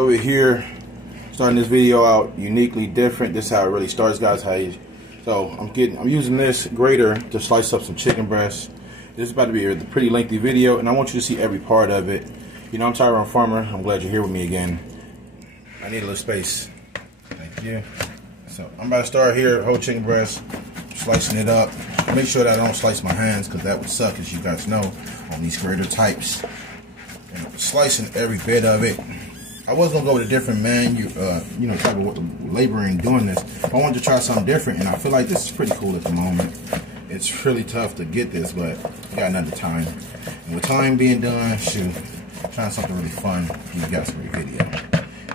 Over here, starting this video out uniquely different. This is how it really starts, guys. I'm using this grater to slice up some chicken breasts. This is about to be a pretty lengthy video, and I want you to see every part of it. You know, I'm Tyrone Farmer. I'm glad you're here with me again. I need a little space. Thank you. So I'm about to start here, whole chicken breast, slicing it up. Make sure that I don't slice my hands, because that would suck, as you guys know, on these grater types. And slicing every bit of it. I was gonna go with a different type of laboring doing this. I wanted to try something different, and I feel like this is pretty cool at the moment. It's really tough to get this, but we got another time. And with time being done, shoot, trying something really fun. You guys a great video.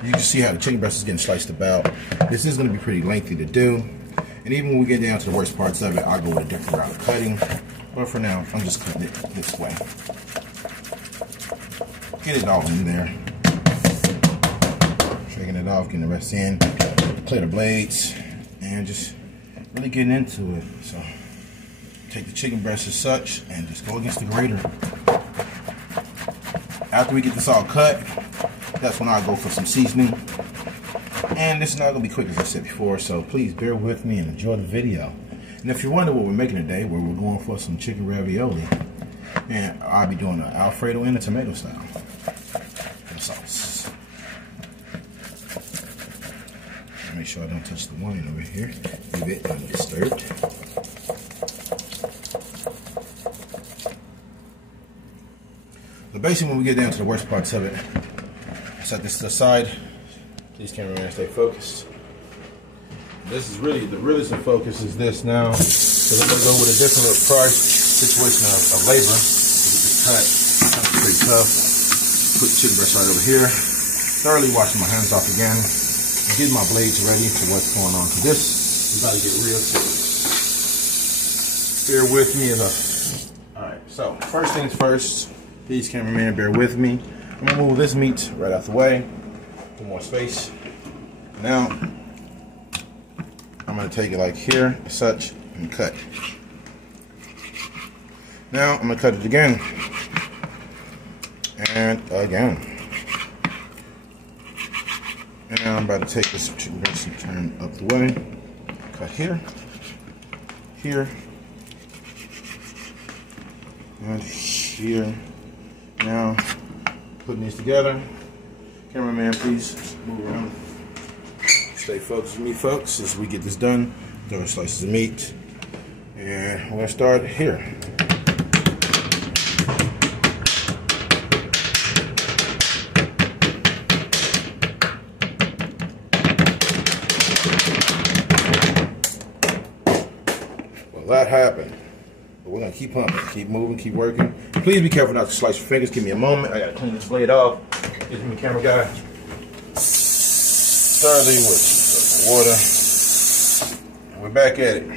You can see how the chicken breast is getting sliced about. This is gonna be pretty lengthy to do, and even when we get down to the worst parts of it, I'll go with a different route of cutting. But for now, I'm just cutting it this way. Get it all in there. Shaking it off, getting the rest in, clear the blades, and just really getting into it. So take the chicken breast as such and just go against the grater. After we get this all cut, that's when I go for some seasoning. And this is not gonna be quick, as I said before, so please bear with me and enjoy the video. And if you're wondering what we're making today, we're going for some chicken ravioli, and I'll be doing an Alfredo and a tomato style sauce. Make sure I don't touch the wine over here. Leave it undisturbed. So basically, when we get down to the worst parts of it, set this to the side. Please, cameraman, stay focused. This is really, the realism focus is this now. So we're going to go with a different little price situation of labor. Get this cut. That's pretty tough. Put the chicken breast right over here. Thoroughly washing my hands off again. And get my blades ready for what's going on. Cause this is about to get real serious. Bear with me as alright, so first things first, please cameraman, bear with me. I'm gonna move this meat right out the way. Put more space. Now I'm gonna take it like here, such, and cut. Now I'm gonna cut it again. And again. And now I'm about to take this chicken breast and turn up the way. Cut here, here, and here. Now, putting these together. Cameraman, please move around. Stay focused with me, folks, as we get this done. Throw slices of meat. And we're going to start here. That happened, but we're gonna keep pumping, keep moving, keep working. Please be careful not to slice your fingers. Give me a moment. I gotta clean this blade off. Give me the camera guy. Thoroughly with water. And we're back at it.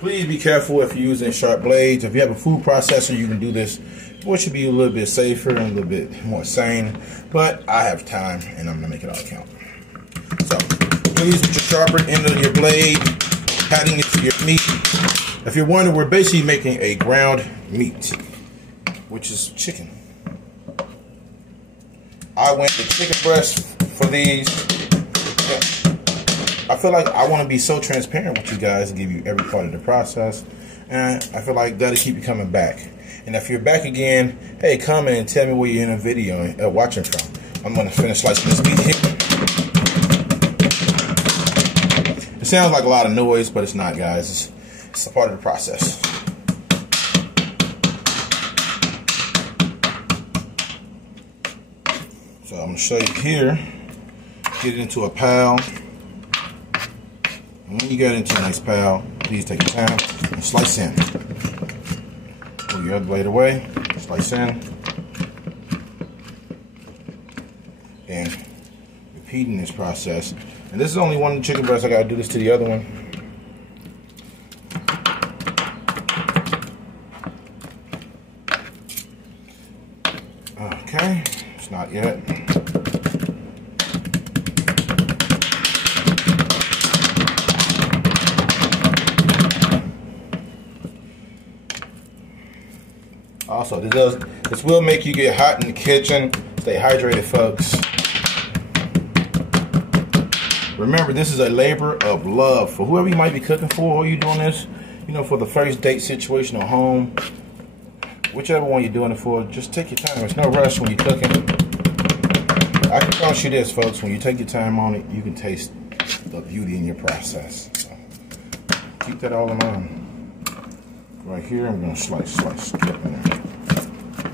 Please be careful if you're using sharp blades. If you have a food processor, you can do this, which should be a little bit safer and a little bit more sane. But I have time, and I'm gonna make it all count. So please, with your sharper end of your blade, patting it to your meat. If you're wondering, we're basically making a ground meat, which is chicken. I went with chicken breast for these. I feel like I want to be so transparent with you guys and give you every part of the process, and I feel like that'll keep you coming back. And if you're back again, hey, comment and tell me where you're in a video watching from. I'm going to finish slicing this meat here. It sounds like a lot of noise, but it's not, guys. It's a part of the process. So I'm going to show you here. Get it into a pile. And when you get it into a nice pile, please take your time and slice in. Pull your other blade away, slice in. And repeating this process. And this is only one chicken breast. I gotta do this to the other one. Okay, it's not yet. Also, this will make you get hot in the kitchen. Stay hydrated, folks. Remember, this is a labor of love for whoever you might be cooking for, or you doing this, you know, for the first date situation or home. Whichever one you're doing it for, just take your time. There's no rush when you're cooking. I can promise you this, folks, when you take your time on it, you can taste the beauty in your process. So, keep that all in mind. Right here, I'm gonna slice, keep in there.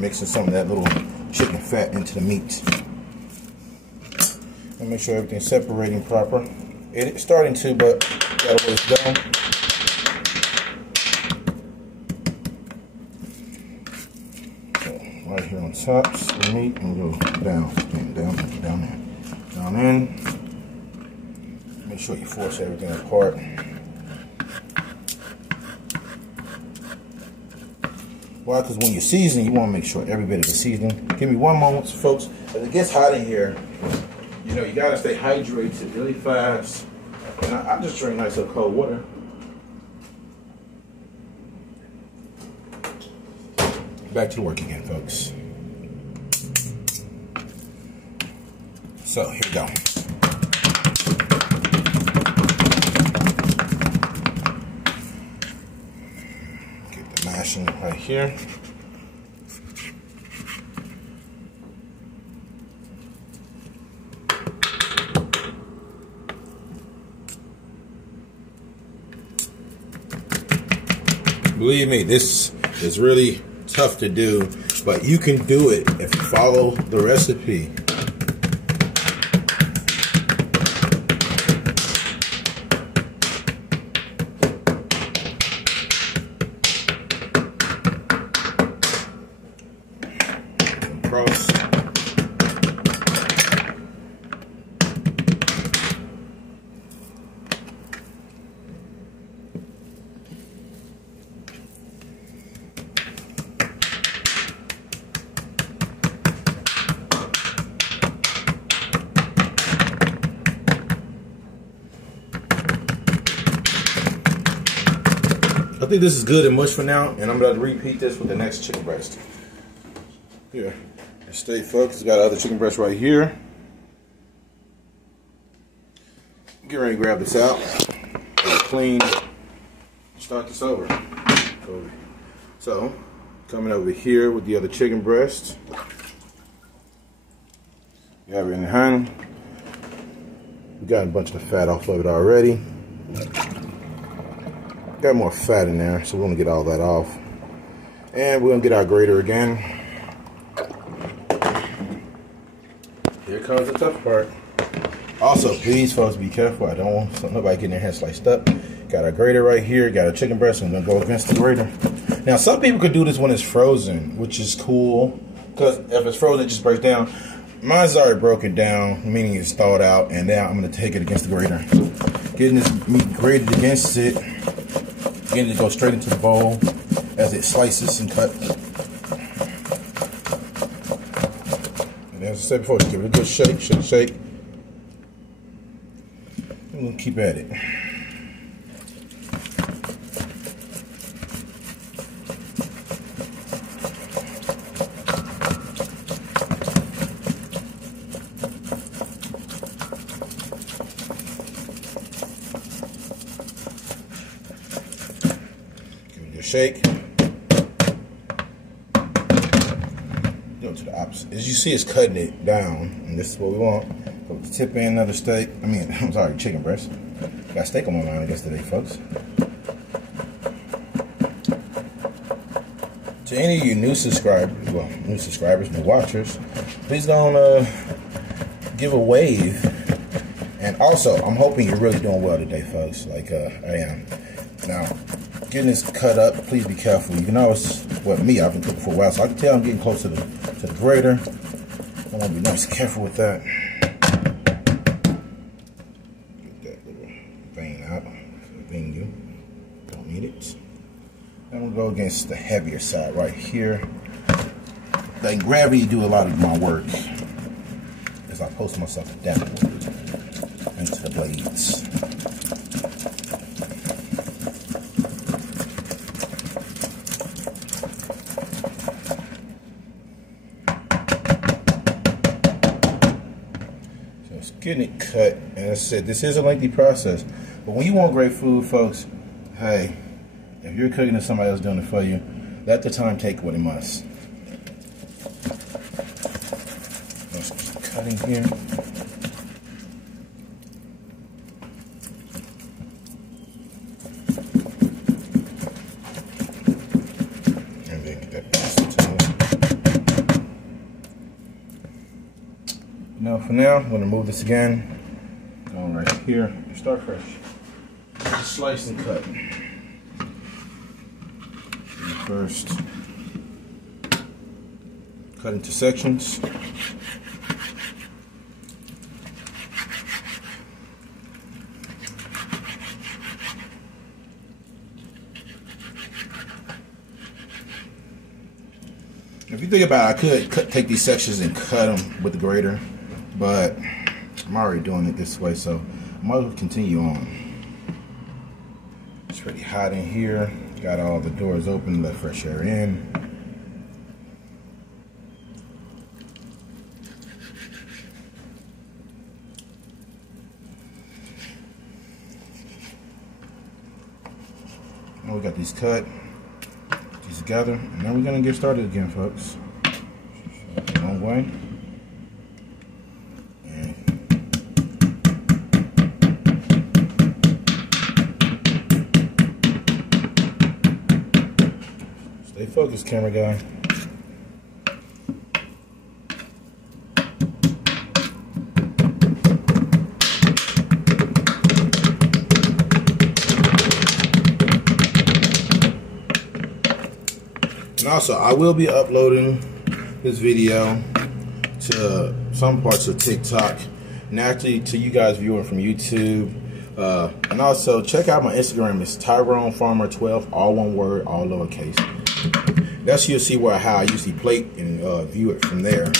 Mixing some of that little chicken fat into the meat. And make sure everything's separating proper. It's starting to, but gotta ways to go. Right here on top, the meat, and go down in. Make sure you force everything apart. Why? Because when you're seasoning, you want to make sure every bit of the seasoning. Give me one moment, folks. As it gets hot in here, you know, you gotta stay hydrated really fast. And I just drink nice little cold water. Back to work again, folks. So here we go. Get the mashing right here. Believe me, this is really tough to do, but you can do it if you follow the recipe. Cross. I think this is good and much for now, and I'm going to repeat this with the next chicken breast. Here, stay focused. Got other chicken breast right here. Get ready to grab this out. Clean. Start this over. So, coming over here with the other chicken breast. You have it in hand. We got a bunch of the fat off of it already. Got more fat in there, so we're gonna get all that off. And we're gonna get our grater again. Here comes the tough part. Also, please, folks, be careful. I don't want nobody getting their head sliced up. Got our grater right here. Got a chicken breast. I'm gonna go against the grater. Now, some people could do this when it's frozen, which is cool, because if it's frozen, it just breaks down. Mine's already broken down, meaning it's thawed out, and now I'm gonna take it against the grater. Getting this meat grated against it. Getting it to go straight into the bowl as it slices and cuts. And as I said before, just give it a good shake. And we'll keep at it. Shake. Go to the opposite. As you see, it's cutting it down, and this is what we want. Go to tip in another steak. I'm sorry, chicken breast. Got steak on my mind, I guess, today, folks. To any of you new subscribers, new watchers, please don't give a wave. And also, I'm hoping you're really doing well today, folks. Like I am. Now, getting this cut up, please be careful. You can always, I've been cooking for a while, so I can tell I'm getting close to the grater. I want to be nice and careful with that. Get that little vein out. Don't need it. And we'll go against the heavier side right here. Like gravity do a lot of my work as I post myself downward into the blades. So it's getting it cut, and as I said, this is a lengthy process. But when you want great food, folks, hey, if you're cooking and somebody else doing it for you, let the time take what it must. Let's keep cutting here. And then get that pasta to it. Now, for now, I'm going to move this again. Going right here. Start fresh. Just slice and cut. First, cut into sections. If you think about it, I could take these sections and cut them with the grater, but I'm already doing it this way, so I might as well continue on. It's pretty hot in here. Got all the doors open, let fresh air in. Now we got these cut, these together, and now we're gonna get started again, folks. Long way. Stay focused, camera guy. And also, I will be uploading this video to some parts of TikTok, naturally to you guys viewing from YouTube. And also, check out my Instagram. It's Tyrone Farmer 12, all one word, all lowercase. That's you'll see how I usually plate and view it from there.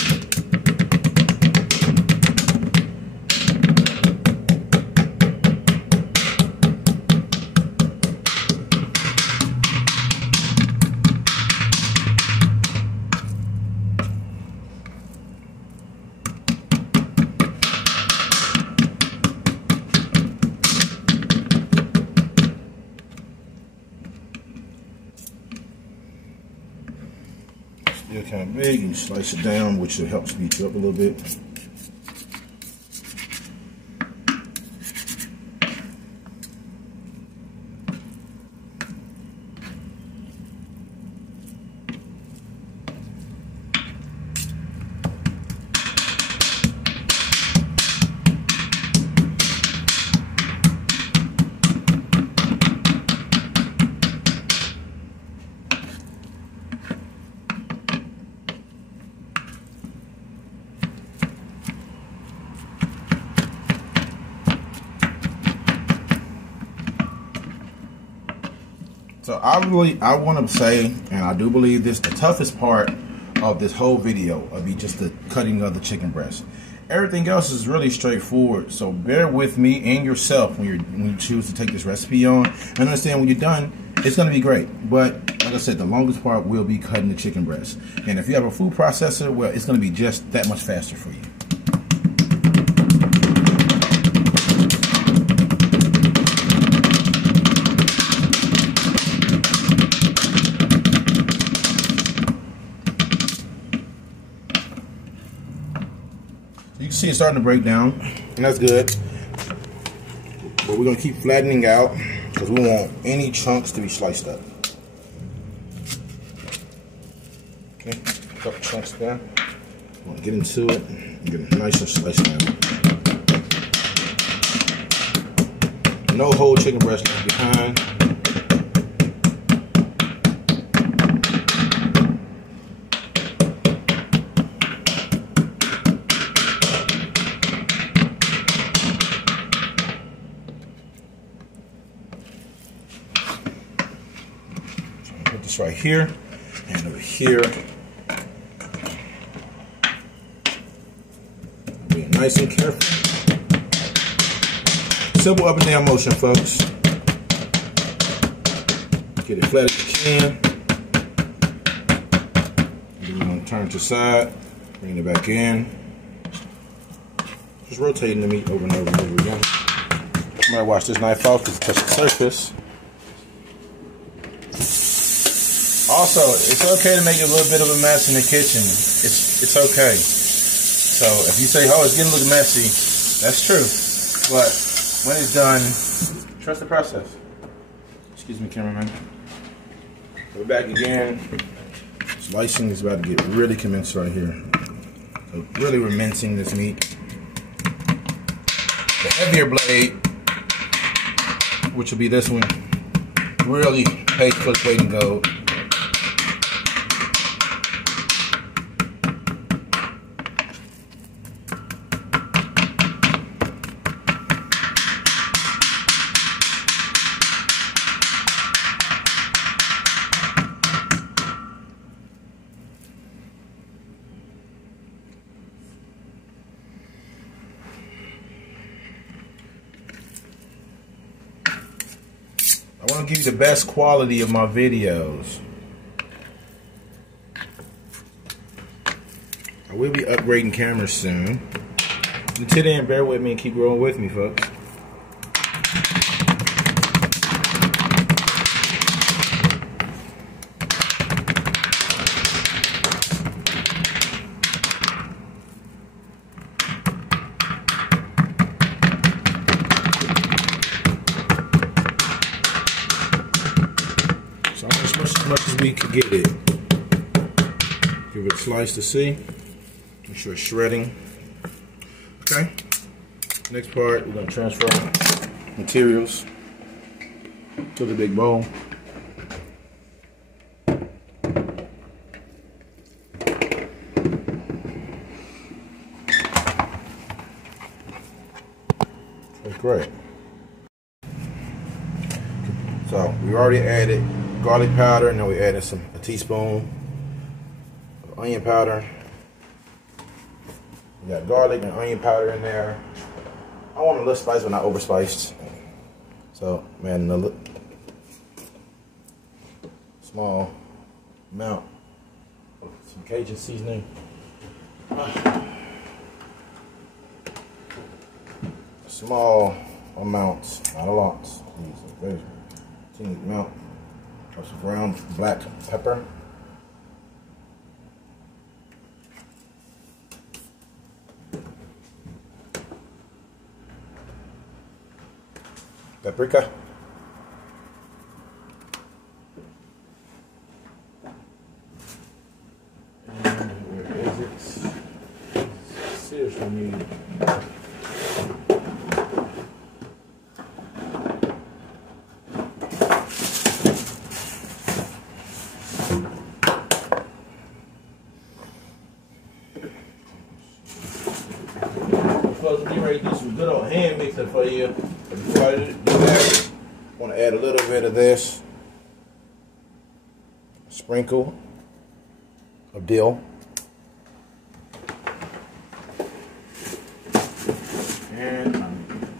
Still kind of big, and slice it down, which will help speed you up a little bit. So I want to say, and I do believe this, the toughest part of this whole video will be just the cutting of the chicken breast. Everything else is really straightforward, so bear with me and yourself when you choose to take this recipe on. And understand when you're done, it's going to be great. But like I said, the longest part will be cutting the chicken breast. And if you have a food processor, well, it's going to be just that much faster for you. You can see it's starting to break down, and that's good. But we're going to keep flattening out because we don't want any chunks to be sliced up. Okay, a couple chunks there. I'm going to get into it and get it nice and sliced down. No whole chicken breast left behind. This right here and over here. Be nice and careful. Simple up and down motion, folks. Get it flat as you can. Then you're going to turn to the side, bring it back in. Just rotating the meat over and over and over again. I'm gonna wash this knife off because it touched the surface. Also, it's okay to make a little bit of a mess in the kitchen. It's okay. So if you say, oh, it's getting a little messy, that's true. But when it's done, trust the process. Excuse me, cameraman. We're back again. Slicing is about to get really commenced right here. So really, we're mincing this meat. The heavier blade, which will be this one, really pays for its weight in gold. I want to give you the best quality of my videos. I will be upgrading cameras soon. Until then, bear with me and keep growing with me, folks. As much as we can get it. Give it a slice to see. Make sure it's shredding. Okay. Next part, we're going to transfer materials to the big bowl. That's great. So we already added garlic powder, and then we added a teaspoon of onion powder. We got garlic and onion powder in there. I want a little spice, but not over spiced. So, man, a small amount of some Cajun seasoning. Small amounts, not a lot. Very teeny amount of some ground black pepper. Paprika. And where is it? Seriously need. Supposed to be ready to do some good old hand mixing for you. But before I do that, I want to add a little bit of this. A sprinkle of dill. And I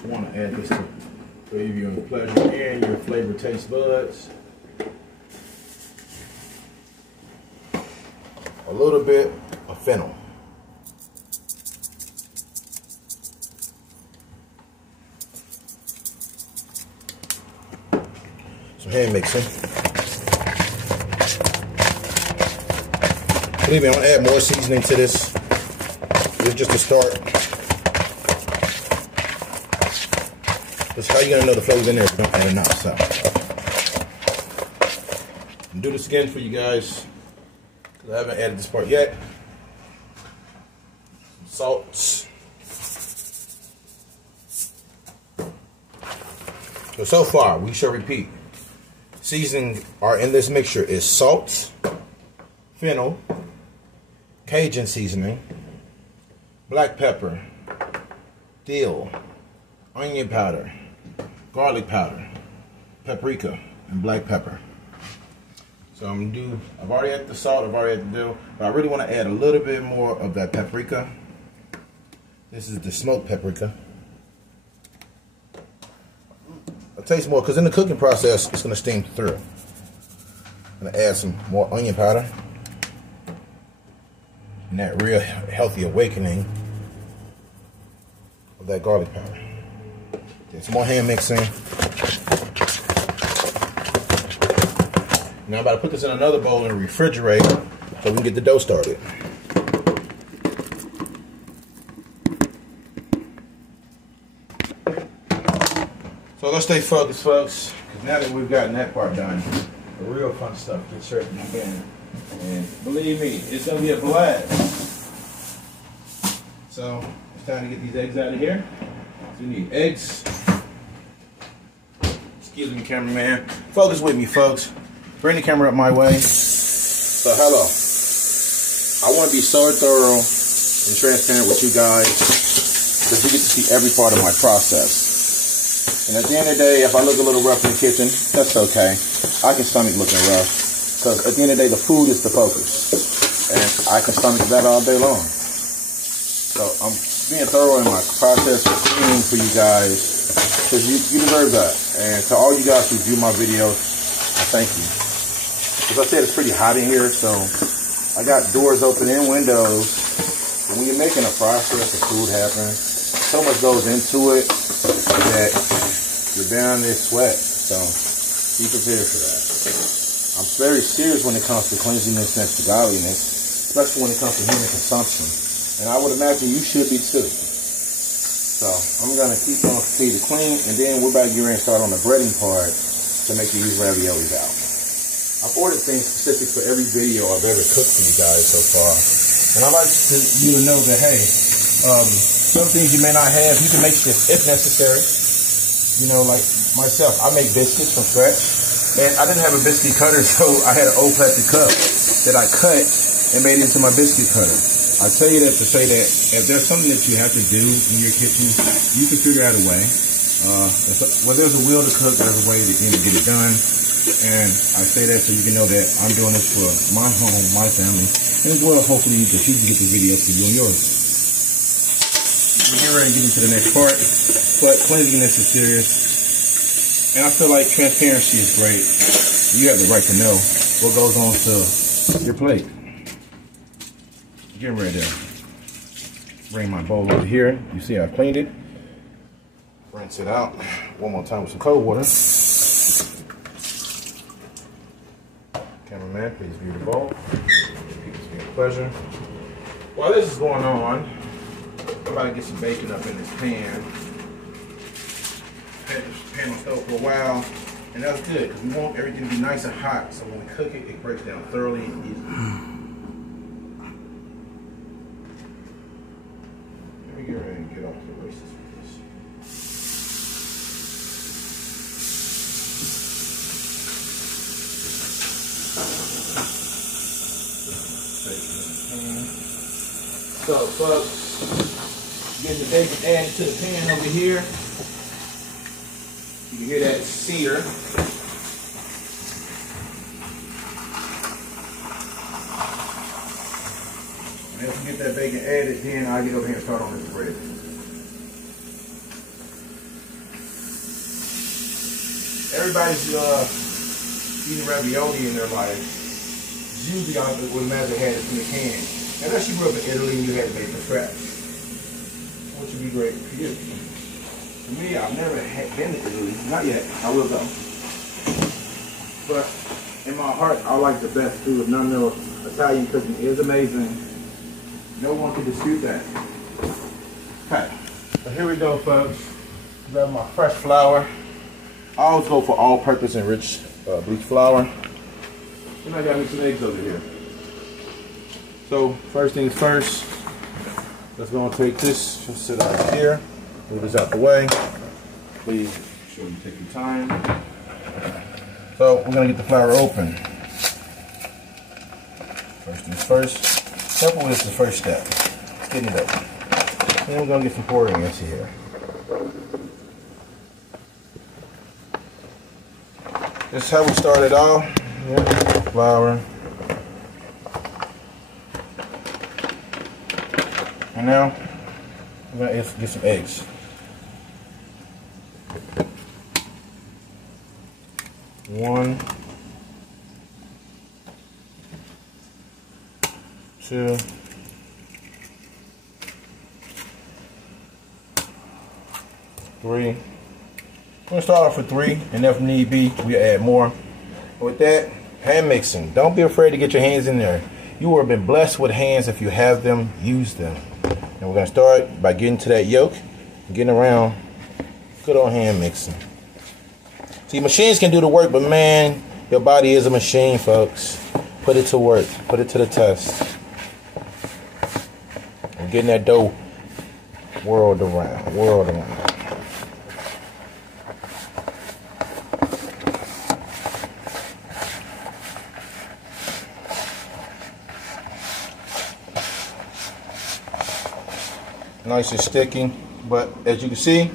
want to add this to give you your pleasure and your flavor taste buds. A little bit of fennel. Some hand mixing. Believe me, I'm gonna add more seasoning to this. This is just a start. That's how you're gonna know the flavor's in there if you don't add enough. So, I'll do this again for you guys because I haven't added this part yet. Some salt. So far, we shall repeat. Seasoning are in this mixture is salt, fennel, Cajun seasoning, black pepper, dill, onion powder, garlic powder, paprika, and black pepper. So I've already added the salt, I've already added the dill, but I really want to add a little bit more of that paprika. This is the smoked paprika. It tastes more because in the cooking process it's going to steam through. I'm going to add some more onion powder and that real healthy awakening of that garlic powder. Get some more hand mixing. Now I'm about to put this in another bowl and refrigerate so we can get the dough started. So let's stay focused, folks, because now that we've gotten that part done, the real fun stuff gets ready to begin. And believe me, it's going to be a blast. So it's time to get these eggs out of here. So we need eggs. Excuse me, cameraman. Focus with me, folks. Bring the camera up my way. So hello. I want to be so thorough and transparent with you guys because you get to see every part of my process. And at the end of the day, if I look a little rough in the kitchen, that's okay. I can stomach looking rough because at the end of the day, the food is the focus. And I can stomach that all day long. So I'm being thorough in my process of cleaning for you guys because you deserve that. And to all you guys who view my videos, I thank you. As I said, it's pretty hot in here, so I got doors open and windows. And when you're making a process, the food happens. So much goes into it that you're down there sweat. So be prepared for that. I'm very serious when it comes to cleanliness next to godliness, especially when it comes to human consumption. And I would imagine you should be too. So I'm going to keep on continue to clean, and then we're about to get ready and start on the breading part to make these raviolis out. I've ordered things specific for every video I've ever cooked for you guys so far. And I like you to know that, hey, some things you may not have, you can make this if necessary. You know, like myself, I make biscuits from scratch. And I didn't have a biscuit cutter, so I had an old plastic cup that I cut and made into my biscuit cutter. I tell you that to say that if there's something that you have to do in your kitchen, you can figure out a way. Well, there's a will to cook, there's a way to get it done. And I say that so you can know that I'm doing this for my home, my family, and as well, hopefully, that you can get the videos for you and yours. We're getting ready to get into the next part, but cleanliness is serious. And I feel like transparency is great. You have the right to know what goes on to your plate. Getting ready to bring my bowl over here. You see I cleaned it. Rinse it out one more time with some cold water. Cameraman, please view the bowl. It's been a pleasure. While this is going on, I'm about to get some bacon up in this pan. Had this pan on stove for a while, and that's good because we want everything to be nice and hot. So when we cook it, it breaks down thoroughly and easily. Let me get ready and get off to the races with this. So, folks, getting the bacon added to the pan over here. You can hear that sear. And if you get that bacon added, then I'll get over here and start on this bread. Everybody's eating ravioli in their life. Usually I would imagine had it in the can. Unless you grew up in Italy and you had to make from scratch, which would be great for you. For me, I've never been to Italy. Not yet. I will go. But in my heart, I like the best food. None of Italian cooking is amazing. No one can dispute that. Okay. So here we go, folks. Grab my fresh flour. I always go for all-purpose enriched bleached flour. And I got me some eggs over here. So first things first, let's go and take this, just sit out here, move this out the way. Please make sure you take your time. So we're gonna get the flour open. First things first, simple is the first step, getting it open. Then we're gonna get some pouring into here. This is how we started off. Yeah, flour. And now, we're going to get some eggs. One, two, 3. We're gonna start off with 3, and if need be, we add more. With that, hand mixing. Don't be afraid to get your hands in there. You have been blessed with hands. If you have them, use them. And we're gonna start by getting to that yolk, getting around. Good old hand mixing. See, machines can do the work, but man, your body is a machine, folks. Put it to work. Put it to the test. And getting that dough whirled around, whirled around. Nice and sticky, but as you can see,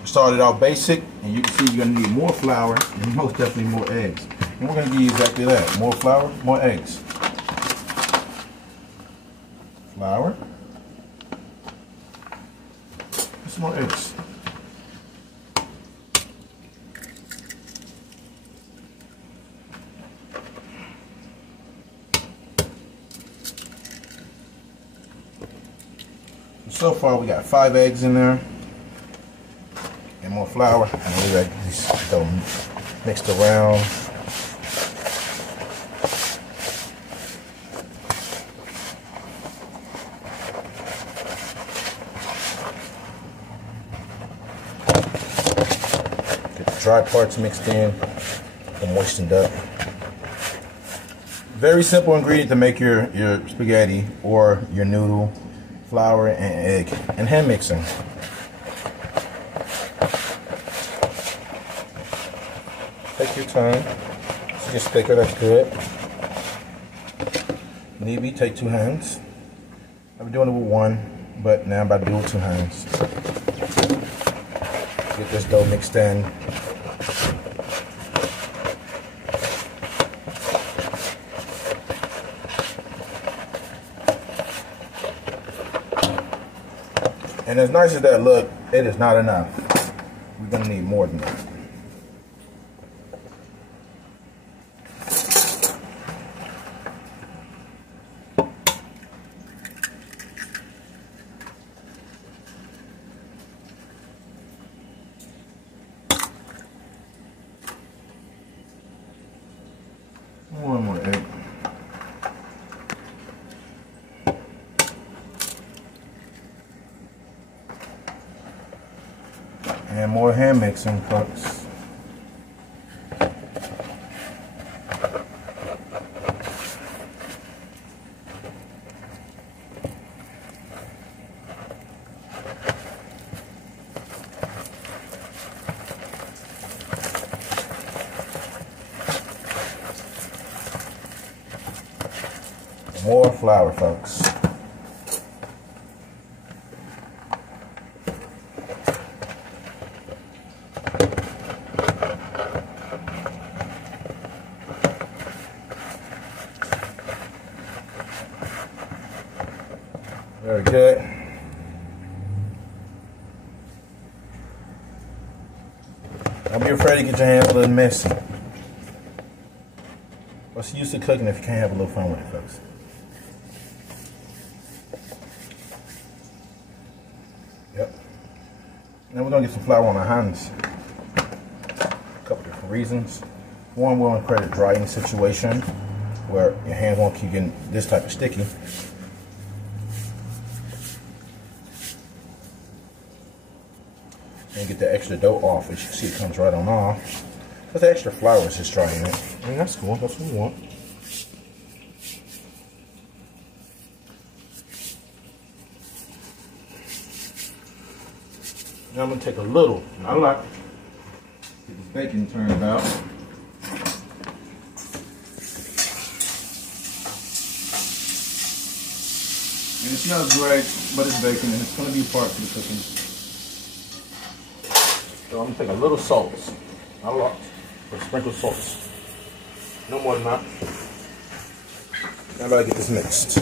we started out basic, and you can see you're gonna need more flour and most definitely more eggs. And we're gonna give you exactly that: more flour, more eggs. Flour, some more eggs. So far, we got 5 eggs in there, and more flour, and we got these dough mixed around. Get the dry parts mixed in, and moistened up. Very simple ingredient to make your spaghetti or your noodle. Flour and egg and hand mixing. Take your time. It's just thicker, that's good. Maybe take 2 hands. I've been doing it with 1, but now I'm about to do it with 2 hands. Get this dough mixed in. And as nice as that look, it is not enough. We're gonna need more than that. One more egg. And more hand mixing, folks. More flour, folks. Very good. Don't be afraid to get your hands a little messy. What's the use of cooking if you can't have a little fun with it, folks? Yep. Now we're gonna get some flour on our hands. A couple different reasons. One, we're gonna create a drying situation where your hands won't keep getting this type of sticky. And get the extra dough off. As you can see, it comes right on off. But the extra flour is just drying it. And that's cool. That's what we want. Now I'm going to take a little, not a lot, get this bacon turned out. And it smells great, but it's bacon and it's going to be part of the cooking. So I'm going to take a little salt, not a lot, but sprinkle salt. No more than that. Now I gotta get this mixed.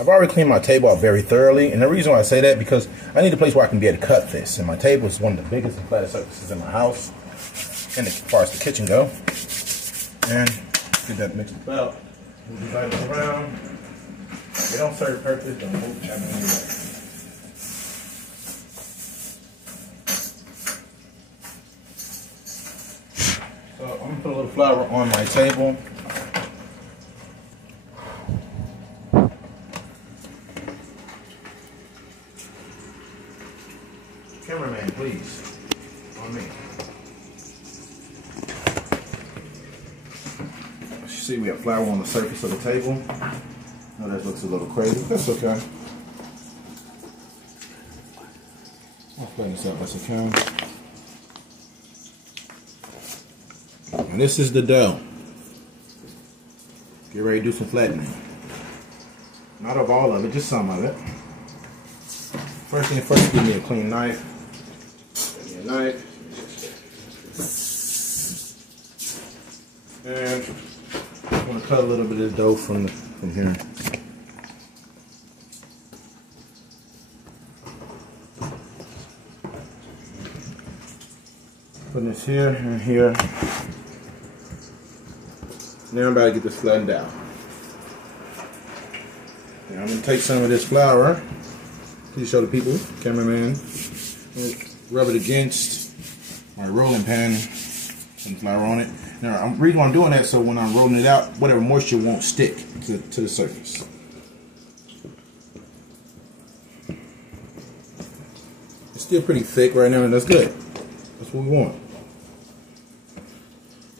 I've already cleaned my table out very thoroughly, and the reason why I say that because I need a place where I can be able to cut this. And my table is one of the biggest and flattest surfaces in my house, and as far as the kitchen go. And get that mixed about. Move these items around. They don't serve purpose. Don't move them anyway. So I'm gonna put a little flour on my table. Cameraman, please. On me. See, we have flour on the surface of the table. Now that looks a little crazy. That's okay. I'll flatten this out best I can. And this is the dough. Get ready to do some flattening. Not of all of it, just some of it. First thing first, give me a clean knife. Give me a knife. And I'm going to cut a little bit of dough from here. Putting this here and here. Now I'm about to get this flattened out. Now I'm going to take some of this flour. Please show the people, cameraman. Rub it against my rolling pan. Some flour on it. Now, the reason why I'm doing that so when I'm rolling it out, whatever moisture won't stick to the surface. It's still pretty thick right now, and that's good. That's what we want.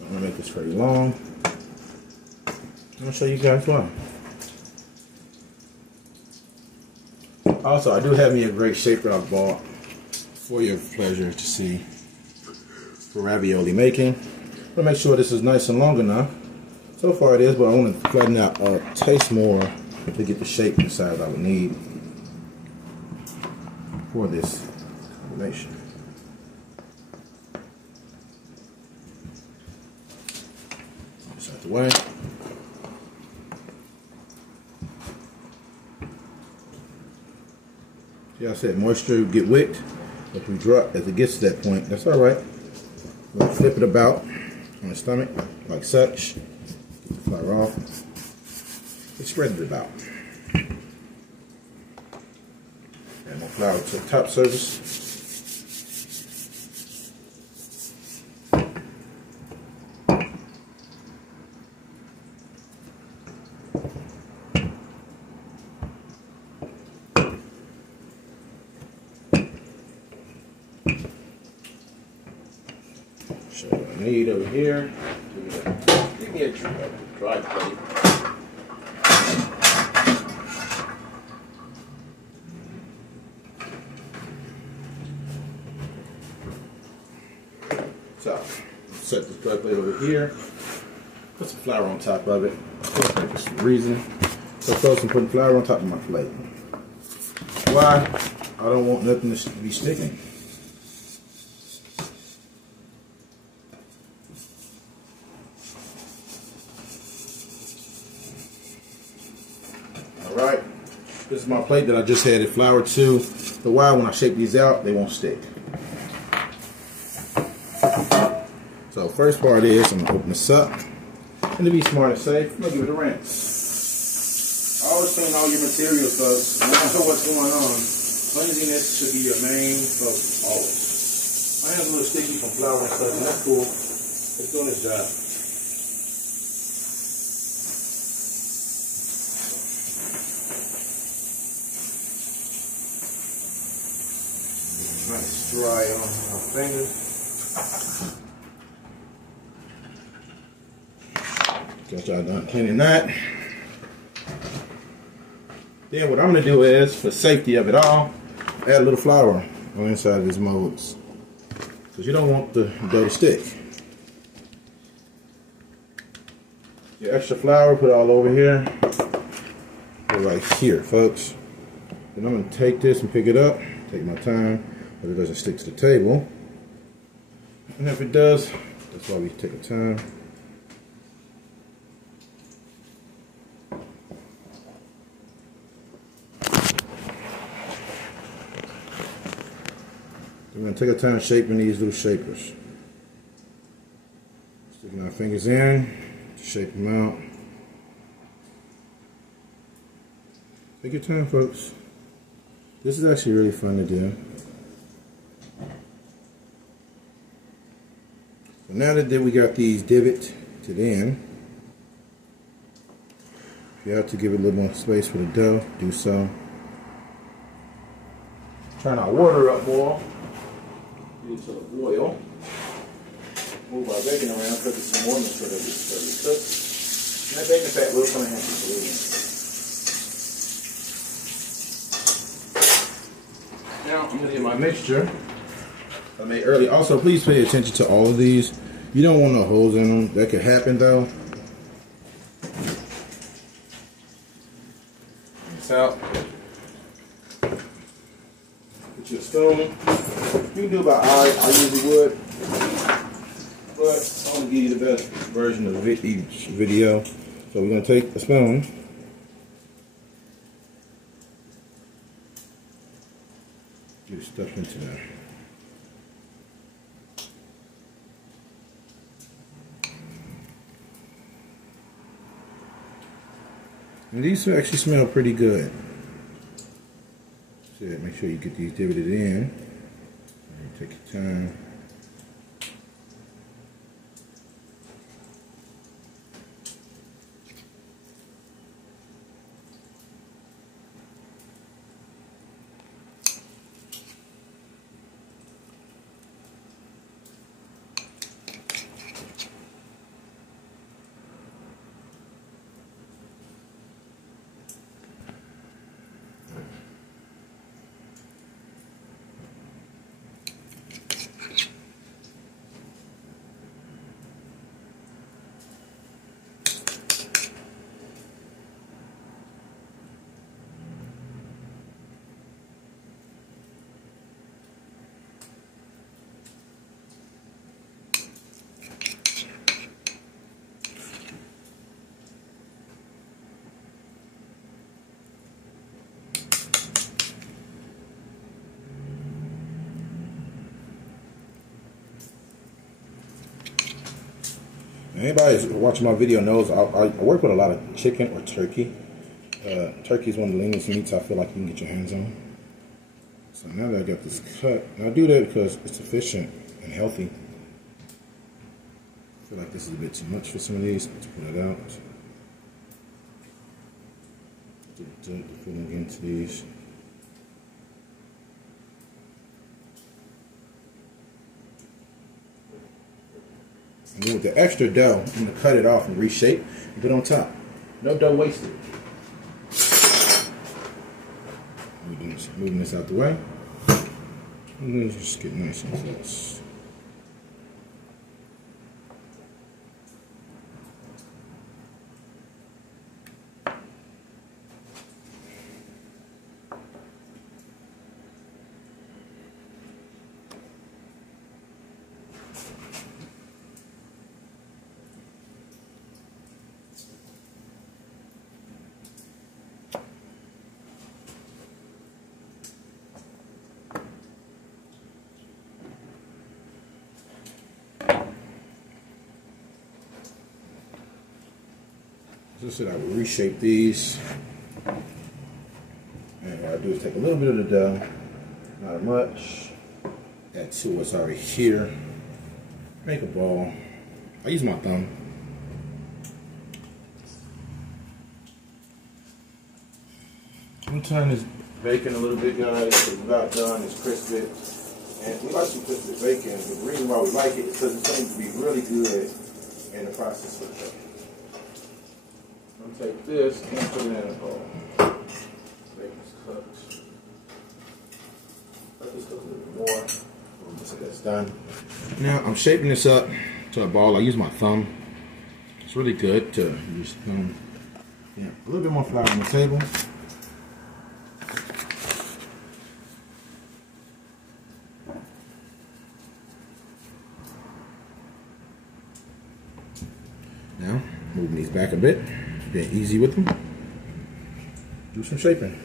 I'm gonna make this very long. I'll show you guys why. Also, I do have me a great shaper I bought for your pleasure to see for ravioli making. I'm gonna make sure this is nice and long enough. So far it is, but I want to flatten out a taste more to get the shape and size I would need for this combination. This out the way. Yeah, I said moisture get wicked. If we drop, as it gets to that point, that's all right. We'll flip it about on the stomach, like such. Get the flour off. And spread it about. Add more flour to the top surface. Show what I need over here. Give me a dry plate. So, set this dry plate over here. Put some flour on top of it. For some reason. So close, I'm putting flour on top of my plate. Why? I don't want nothing to be sticking. Alright, this is my plate that I just added flour to. The why when I shake these out, they won't stick. So first part is, I'm going to open this up. And to be smart and safe, I'm going to give it a rinse. Always clean all your materials, folks. No matter what's going on, cleanliness should be your main focus, always. My hand's a little sticky from flour and stuff, and that's cool. It's doing its job. Nice dry on my fingers. Got y'all done cleaning that. Then what I'm going to do is, for safety of it all, add a little flour on the inside of these molds. Because you don't want the dough to stick. Your extra flour, put it all over here. Put it right here, folks. Then I'm going to take this and pick it up. Take my time, but it doesn't stick to the table. And if it does, that's why we take our time. We're going to take our time shaping these little shapers. Sticking our fingers in to shape them out. Take your time, folks. This is actually really fun to do. So now that we got these divots to the end, if you have to give it a little more space for the dough, do so. Turn our water up more. Get it to the boil. Move our bacon around, cook it some more, make sure that it's thoroughly cooked. And that bacon fat will come in handy for you. Now I'm gonna get my mixture I made earlier. Also, please pay attention to all of these. You don't want no holes in them. That could happen though. This out. Put your spoon. You can do about I usually would. But I want to give you the best version of each video. So we're going to take a spoon. Get stuff into there. And these actually smell pretty good. So make sure you get these divoted in. Take your time. Anybody who's watching my video knows I work with a lot of chicken or turkey. Turkey is one of the leanest meats I feel like you can get your hands on. So now that I got this cut, and I do that because it's efficient and healthy. I feel like this is a bit too much for some of these. Let's pull it out. Filling into these. And then with the extra dough, I'm going to cut it off and reshape and put it on top. No dough wasted. Moving this out the way. And then just get nice and close. Just said I would reshape these. And what I do is take a little bit of the dough, not much, add to what's already here, make a ball. I use my thumb. I'm gonna turn this bacon a little bit, guys. It's about done. It's crispy. And we like some crispy bacon, but the reason why we like it is because it's going to be really good in the process for the show. I'm going to take this and put it in a bowl. Bacon's cooked. Let this cook a little bit more. So that's done. Now I'm shaping this up to a ball. I use my thumb. It's really good to use the thumb. Yeah, a little bit more flour on the table. Now, moving these back a bit, get easy with them. Do some shaping.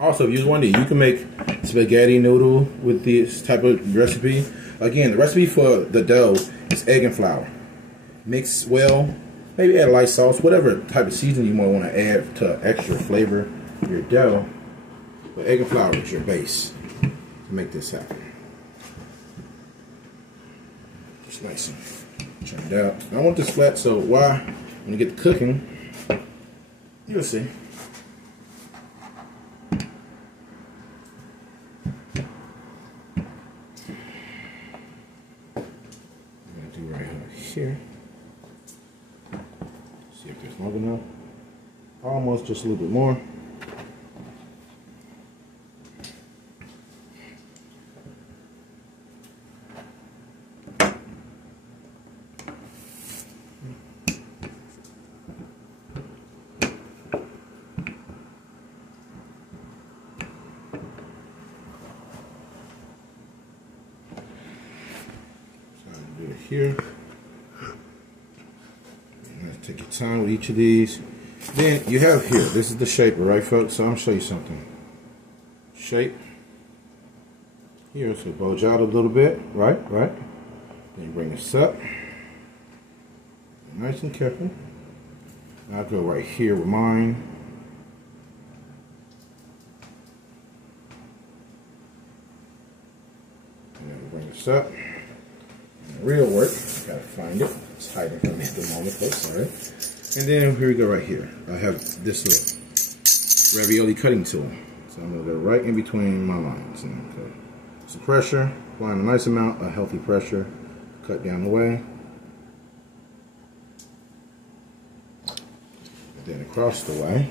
Also, if you want to, you can make spaghetti noodle with this type of recipe. Again, the recipe for the dough is egg and flour. Mix well, maybe add light sauce, whatever type of seasoning you might want to add to extra flavor your dough. But egg and flour is your base to make this happen. Just nice and turned out. I want this flat, so when you get to cooking, you'll see. Here. See if there's long enough. Almost, just a little bit more. So do it here. Take your time with each of these. Then you have here, this is the shaper, right folks? So I'm gonna show you something. Shape. Here, so bulge out a little bit, right? Then you bring this up. Nice and careful. I'll go right here with mine. And then bring this up. And the real work, gotta find it. It's hiding from me at the moment, folks, sorry. And then here we go right here. I have this little ravioli cutting tool. So I'm gonna go right in between my lines. And cut some pressure, applying a nice amount of healthy pressure, cut down the way. And then across the way.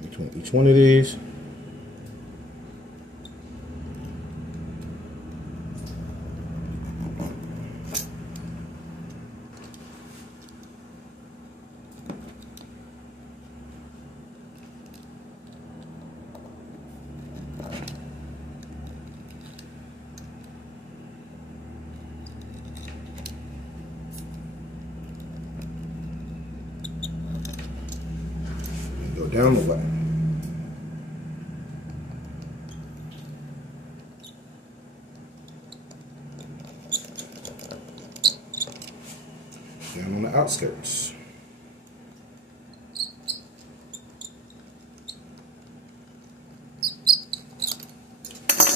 In between each one of these. Go down the way. Down on the outskirts.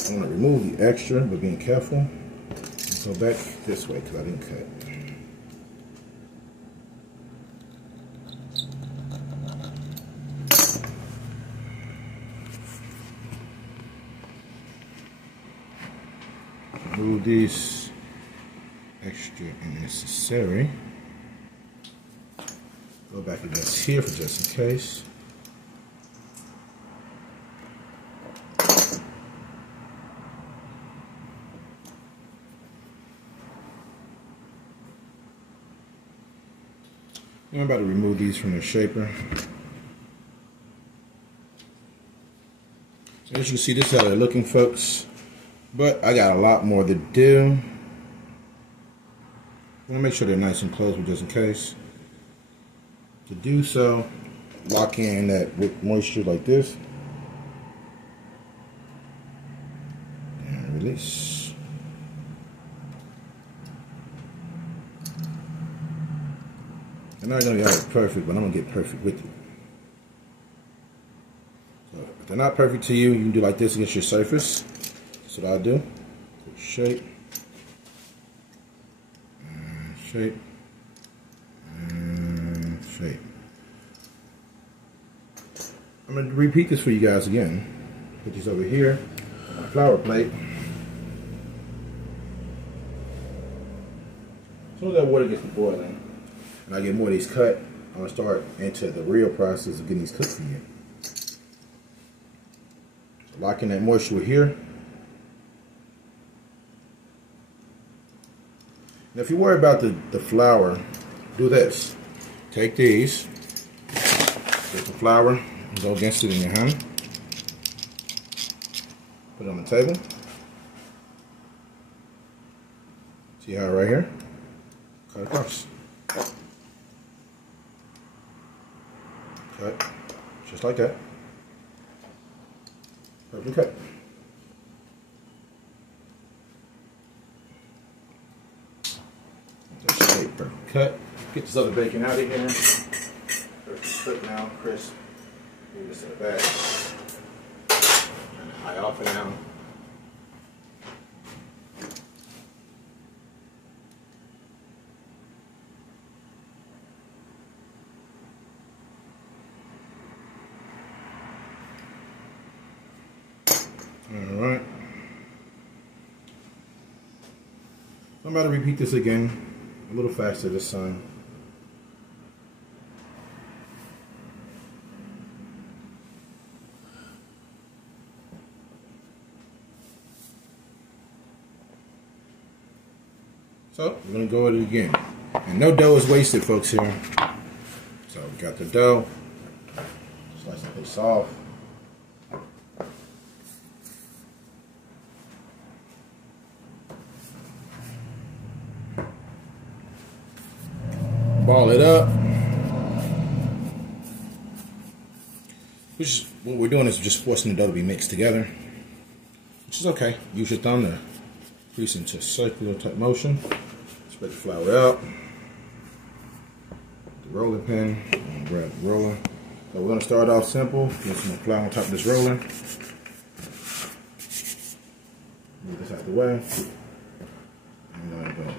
I want to remove the extra, but being careful. Go back this way because I didn't cut. Remove these extra unnecessary. Go back against here for just in case. I'm about to remove these from the shaper. So as you can see, this is how they're looking, folks. But I got a lot more to do. I'm gonna make sure they're nice and close, but just in case. To do so, lock in that with moisture like this. And release. I'm not gonna get it perfect, but I'm gonna get perfect with you. So if they're not perfect to you, you can do like this against your surface. That's what I do. Quick shape. And shape. And shape. I'm going to repeat this for you guys again. Put these over here on my flour plate. As soon as that water gets to boiling and I get more of these cut, I'm going to start into the real process of getting these cooked for you. Lock in that moisture here. Now if you worry about the flour, do this. Take these, get the flour, and go against it in your hand. Put it on the table. See how right here? Cut across. Cut. Just like that. Perfect cut. Perfect cut. Get this other bacon out of here. Perfect cut now, crisp. Move this in the back. And high off it now. Alright. I'm about to repeat this again. A little faster this time. So, we're going to go at it again. And no dough is wasted, folks, here. So, we got the dough. Slice this off. Ball it up. Which, what we're doing is just forcing the dough to be mixed together. Which is okay. Use your thumb to crease into a circular type motion. Spread the flour out. The roller pin. And grab the roller. So we're going to start off simple. Get some flour on top of this roller. Move this out of the way. And I'm going to go.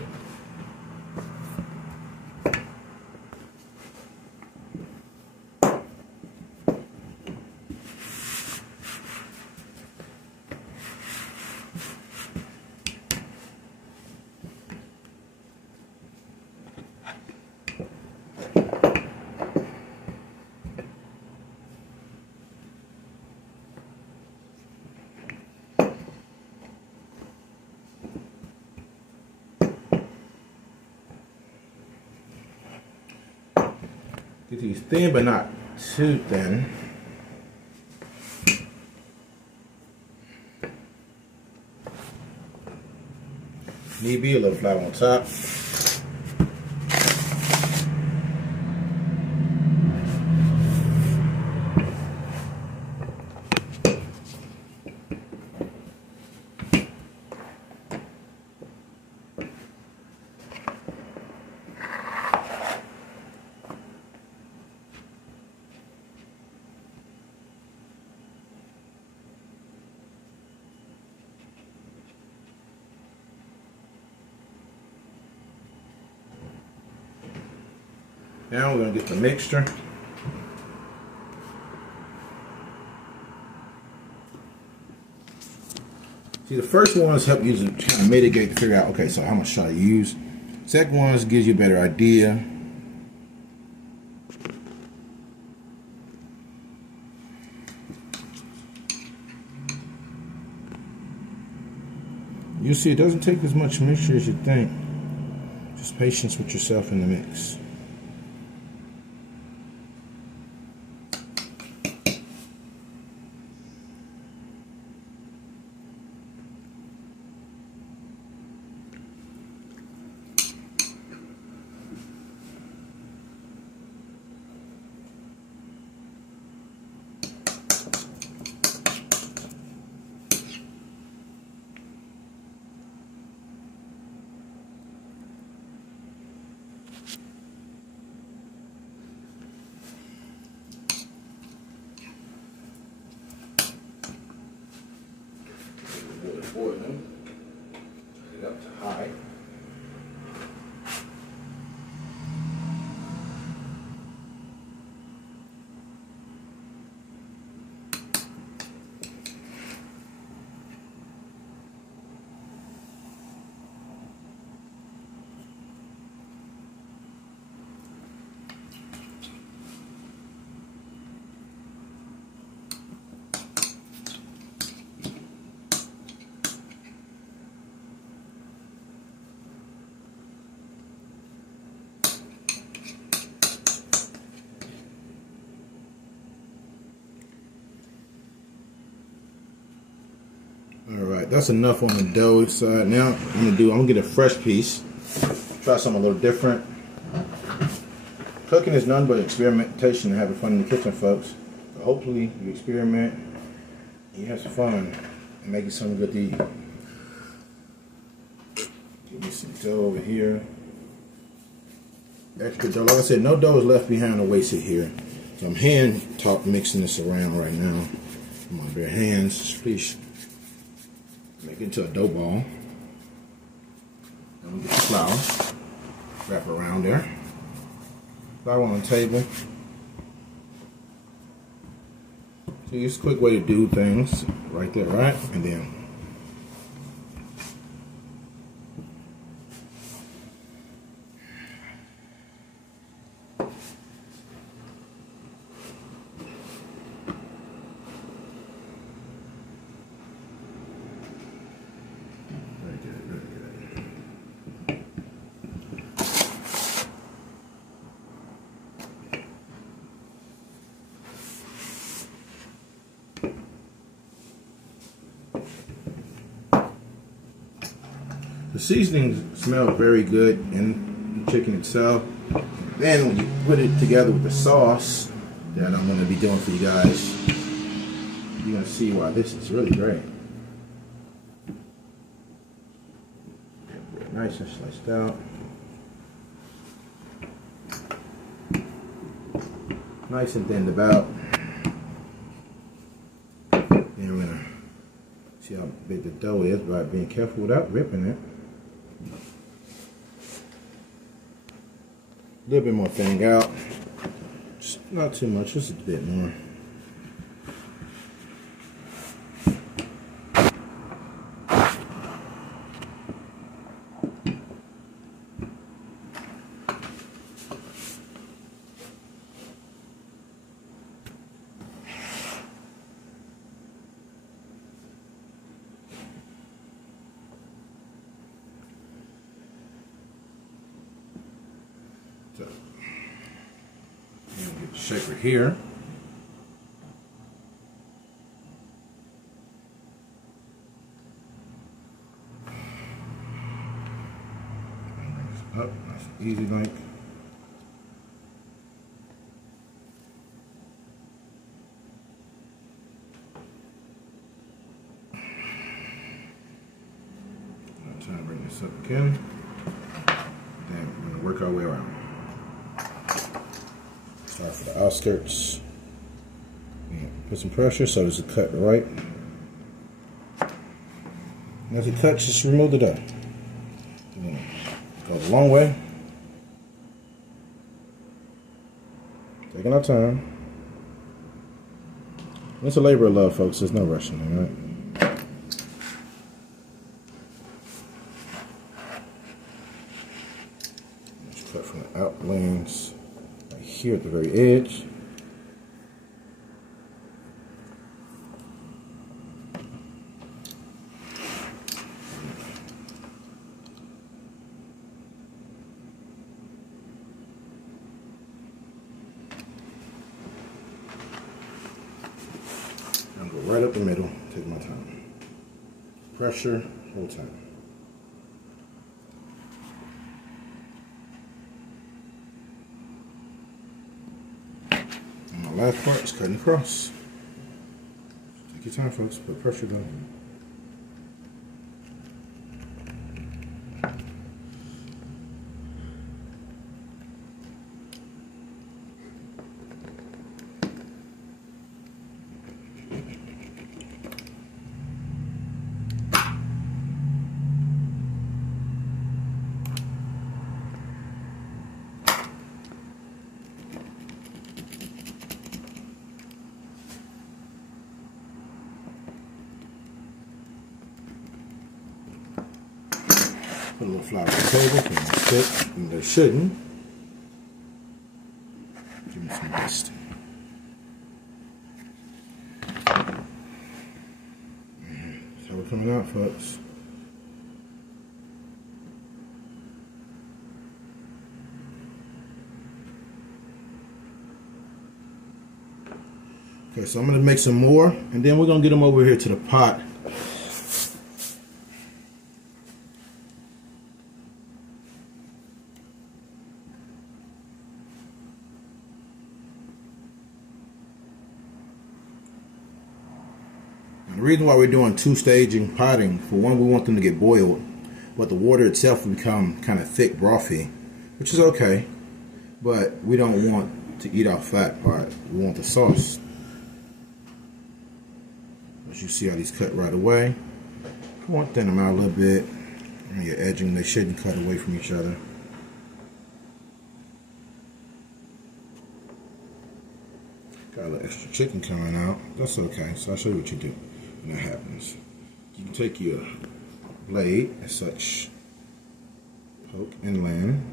Get these thin, but not too thin. Need be a little flour on top. Now we're going to get the mixture. See, the first ones help you to kind of mitigate to figure out, okay, so how much should I use? Second ones gives you a better idea. You see, it doesn't take as much mixture as you think. Just patience with yourself in the mix. Boiling, turn it up to high. Alright, that's enough on the dough side. Now I'm gonna get a fresh piece. Try something a little different. Cooking is none but experimentation and having fun in the kitchen, folks. So hopefully you experiment and you have some fun and making something good to eat. Give me some dough over here. Extra dough. Like I said, no dough is left behind or wasted here. So I'm hand mixing this around right now with my bare hands. Just please make it into a dough ball. Then we get the flour. Wrap it around there. Flour on the table. See, it's a quick way to do things right there, right? And then the seasoning smells very good in the chicken itself. Then when you put it together with the sauce that I'm going to be doing for you guys, you're going to see why this is really great. Nice and sliced out. Nice and thinned about. Then we're going to see how big the dough is by being careful without ripping it. A little bit more thinning out. Just not too much, just a bit more. So, get the shaper here. Up, nice and easy like. I'm trying to bring this up again. Then we're going to work our way around. Start for the outskirts. Put some pressure so it's a cut right. And as it cuts, just remove the dough. Go a long way. Taking our time. It's a labor of love, folks. There's no rushing, all right? Just cut from the outlanes right here at the very edge. I'm going to go right up the middle, take my time. Pressure, whole time. And my last part is cutting across. Take your time, folks, put pressure down. Put a little flour on the table, can stick, and they shouldn't. Give me some dust. That's how we're coming out, folks. Okay, so I'm going to make some more, and then we're going to get them over here to the pot. And the reason why we're doing two-staging potting, for one, we want them to get boiled, but the water itself will become kind of thick, brothy, which is okay, but we don't want to eat our fat part. We want the sauce. As you see how these cut right away. You want to thin them out a little bit. When you're edging, they shouldn't cut away from each other. Got a little extra chicken coming out. That's okay. So I'll show you what you do when that happens. You can take your blade as such, poke inland,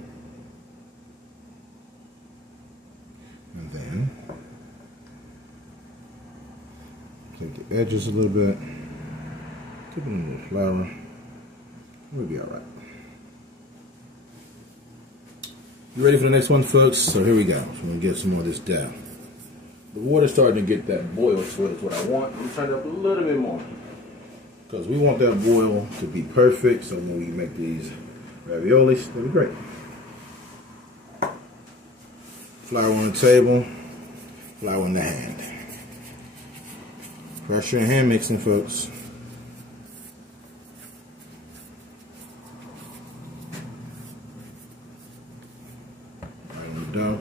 and then take the edges a little bit, dip in a little flour. We'll be alright. You ready for the next one, folks? So here we go. So I'm going to get some more of this down. The water's starting to get that boil, so that's what I want. I'm turn it up a little bit more, because we want that boil to be perfect, so when we make these raviolis, they'll be great. Flour on the table, flour in the hand. Pressure and hand mixing, folks. Dough.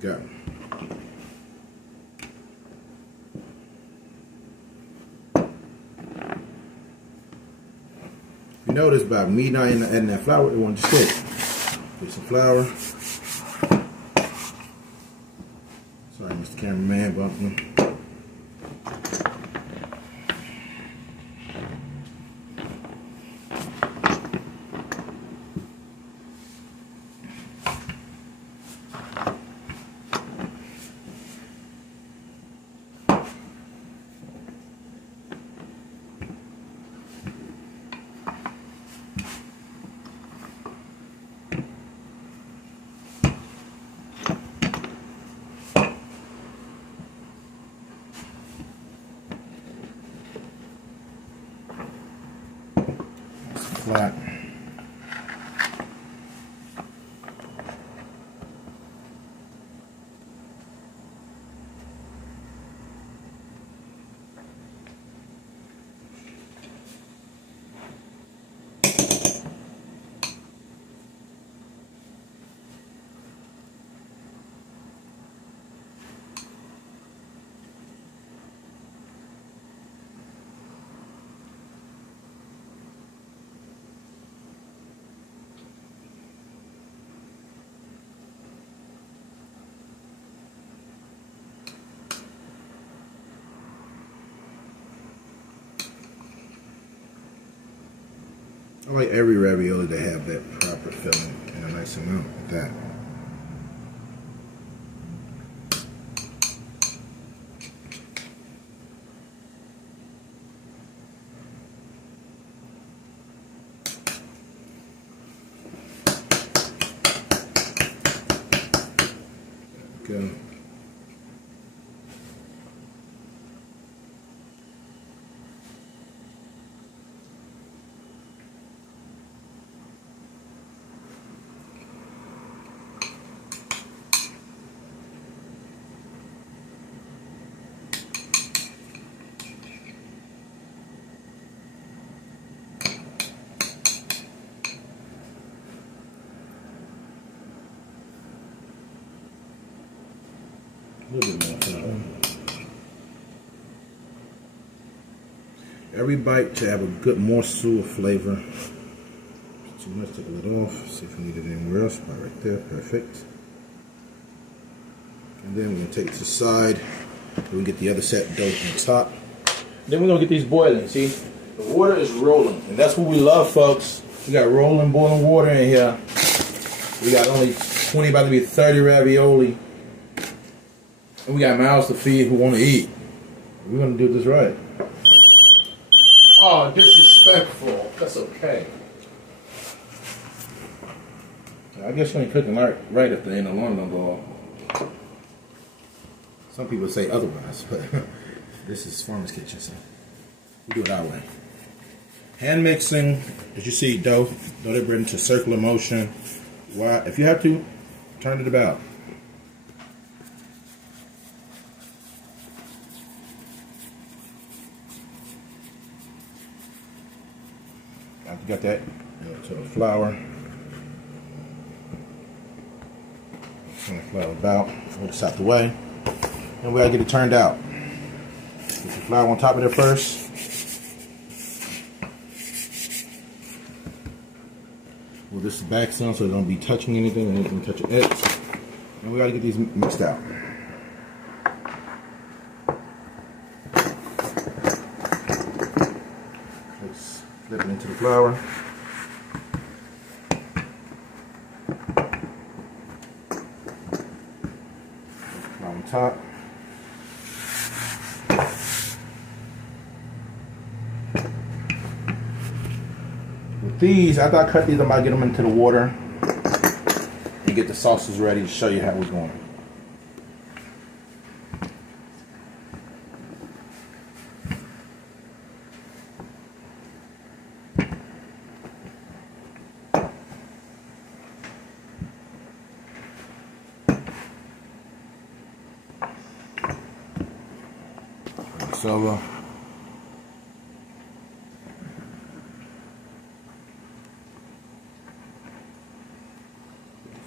Go. You notice by me not adding that flour, it won't stick. Get some flour. Sorry, Mr. Cameraman, bumping. Flat. I like every ravioli to have that proper filling and a nice amount of that. There we go. A little bit more flour. Every bite to have a good morsel of flavor. Too much, take a little off. See if we need it anywhere else. Right there, perfect. And then we're going to take it to the side. We can get the other set dough on top. Then we're going to get these boiling. See, the water is rolling, and that's what we love, folks. We got rolling, boiling water in here. We got only 20, about to be 30 ravioli. And we got mouths to feed who want to eat. We're going to do this right. Oh, disrespectful. That's okay. I guess you ain't cooking right if the alarm don't go off. Some people say otherwise, but this is Farmer's Kitchen, so we do it our way. Hand mixing, as you see, dough that bread into circular motion If you have to, turn it about. After you got that, to the flour. Turn the flour about. Move this out the way. And we gotta get it turned out. Put the flour on top of it first. Well, this is back some, so it don't be touching anything, and anything touching it. And we gotta get these mixed out. Let's flip it into the flour. Flour on top. With these, after I cut these, I'm gonna get them into the water and get the sauces ready to show you how we're going. It's over.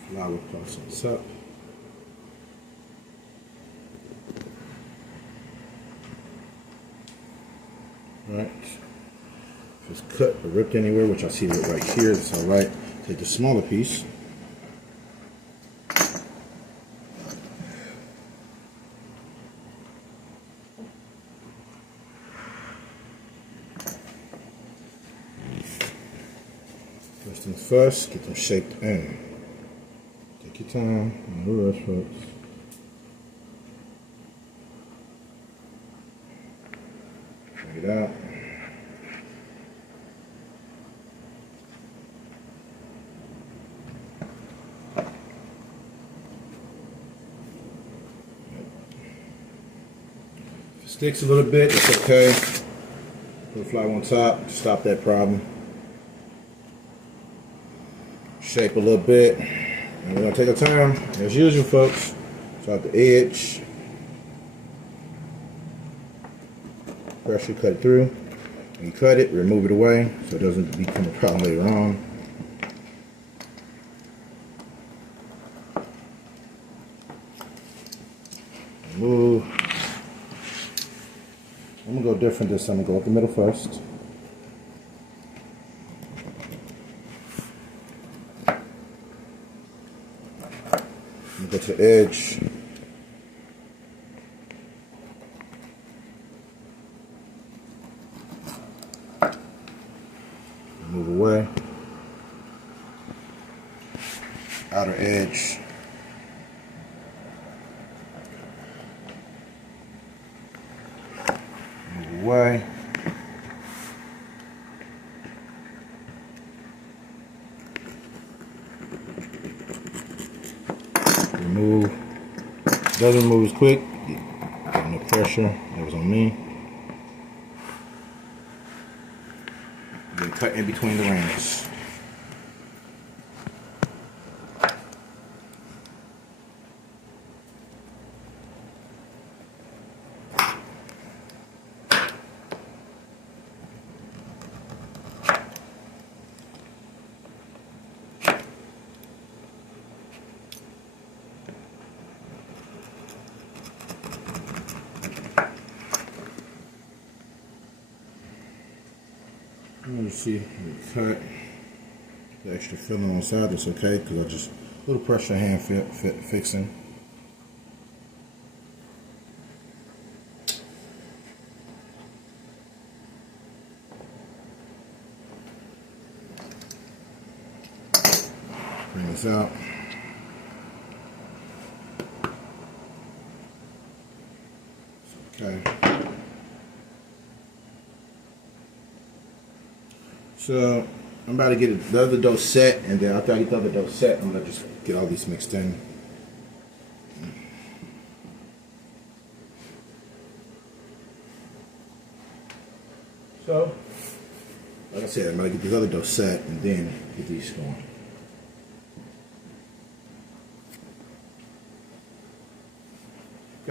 Flour process up. Right. If it's cut or ripped anywhere, which I see it right here, that's alright. Take the smaller piece. First things first, get them shaped in. Take your time, no rush, folks. Bring it out. If it sticks a little bit, it's okay. Put the flour on top to stop that problem. Shape a little bit, and we're gonna take our time as usual, folks. Start the edge, pressure, cut it through. When you cut it, remove it away so it doesn't become a problem later on. Remove. I'm gonna go different this time. I'm gonna go up the middle first. Go to the edge. Move away. Outer edge. Move away. Remove. Doesn't move as quick. No pressure. That was on me. Then cut in between the rings. Let me see, cut the extra filling on the side. That's okay, because I just a little pressure hand fixing. Bring this out. Okay. So I'm about to get the other dough set, and then after I get the other dough set, I'm gonna just get all these mixed in. So, like I said, I'm gonna get the other dough set and then get these going.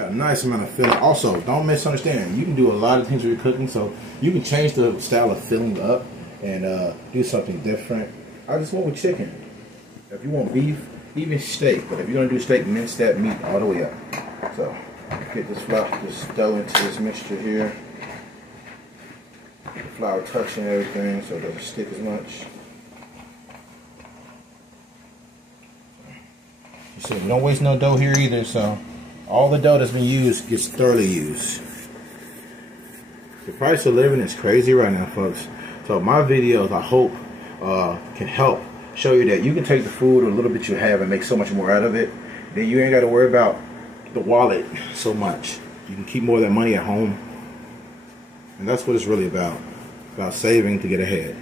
Got a nice amount of filling. Also, don't misunderstand. You can do a lot of things with your cooking, so you can change the style of filling up and do something different. I just went with chicken. If you want beef, even steak. But if you're gonna do steak, mince that meat all the way up. So get this flour, just dough into this mixture here. The flour touching everything so it doesn't stick as much. You see, don't waste no dough here either. So all the dough that's been used gets thoroughly used. The price of living is crazy right now, folks. So my videos, I hope, can help show you that you can take the food or a little bit you have and make so much more out of it. Then you ain't got to worry about the wallet so much. You can keep more of that money at home. And that's what it's really about saving to get ahead.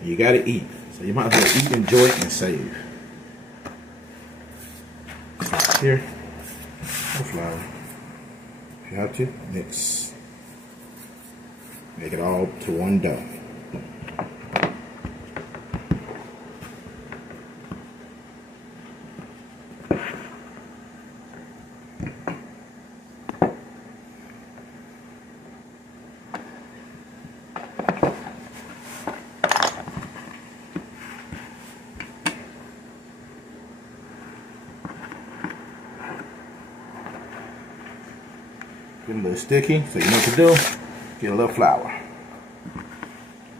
And you got to eat. So you might as well eat, enjoy it, and save. Here, no flour. If you have to, mix. Make it all to one dough. Get a little sticky, so you know what to do. Get a little flour.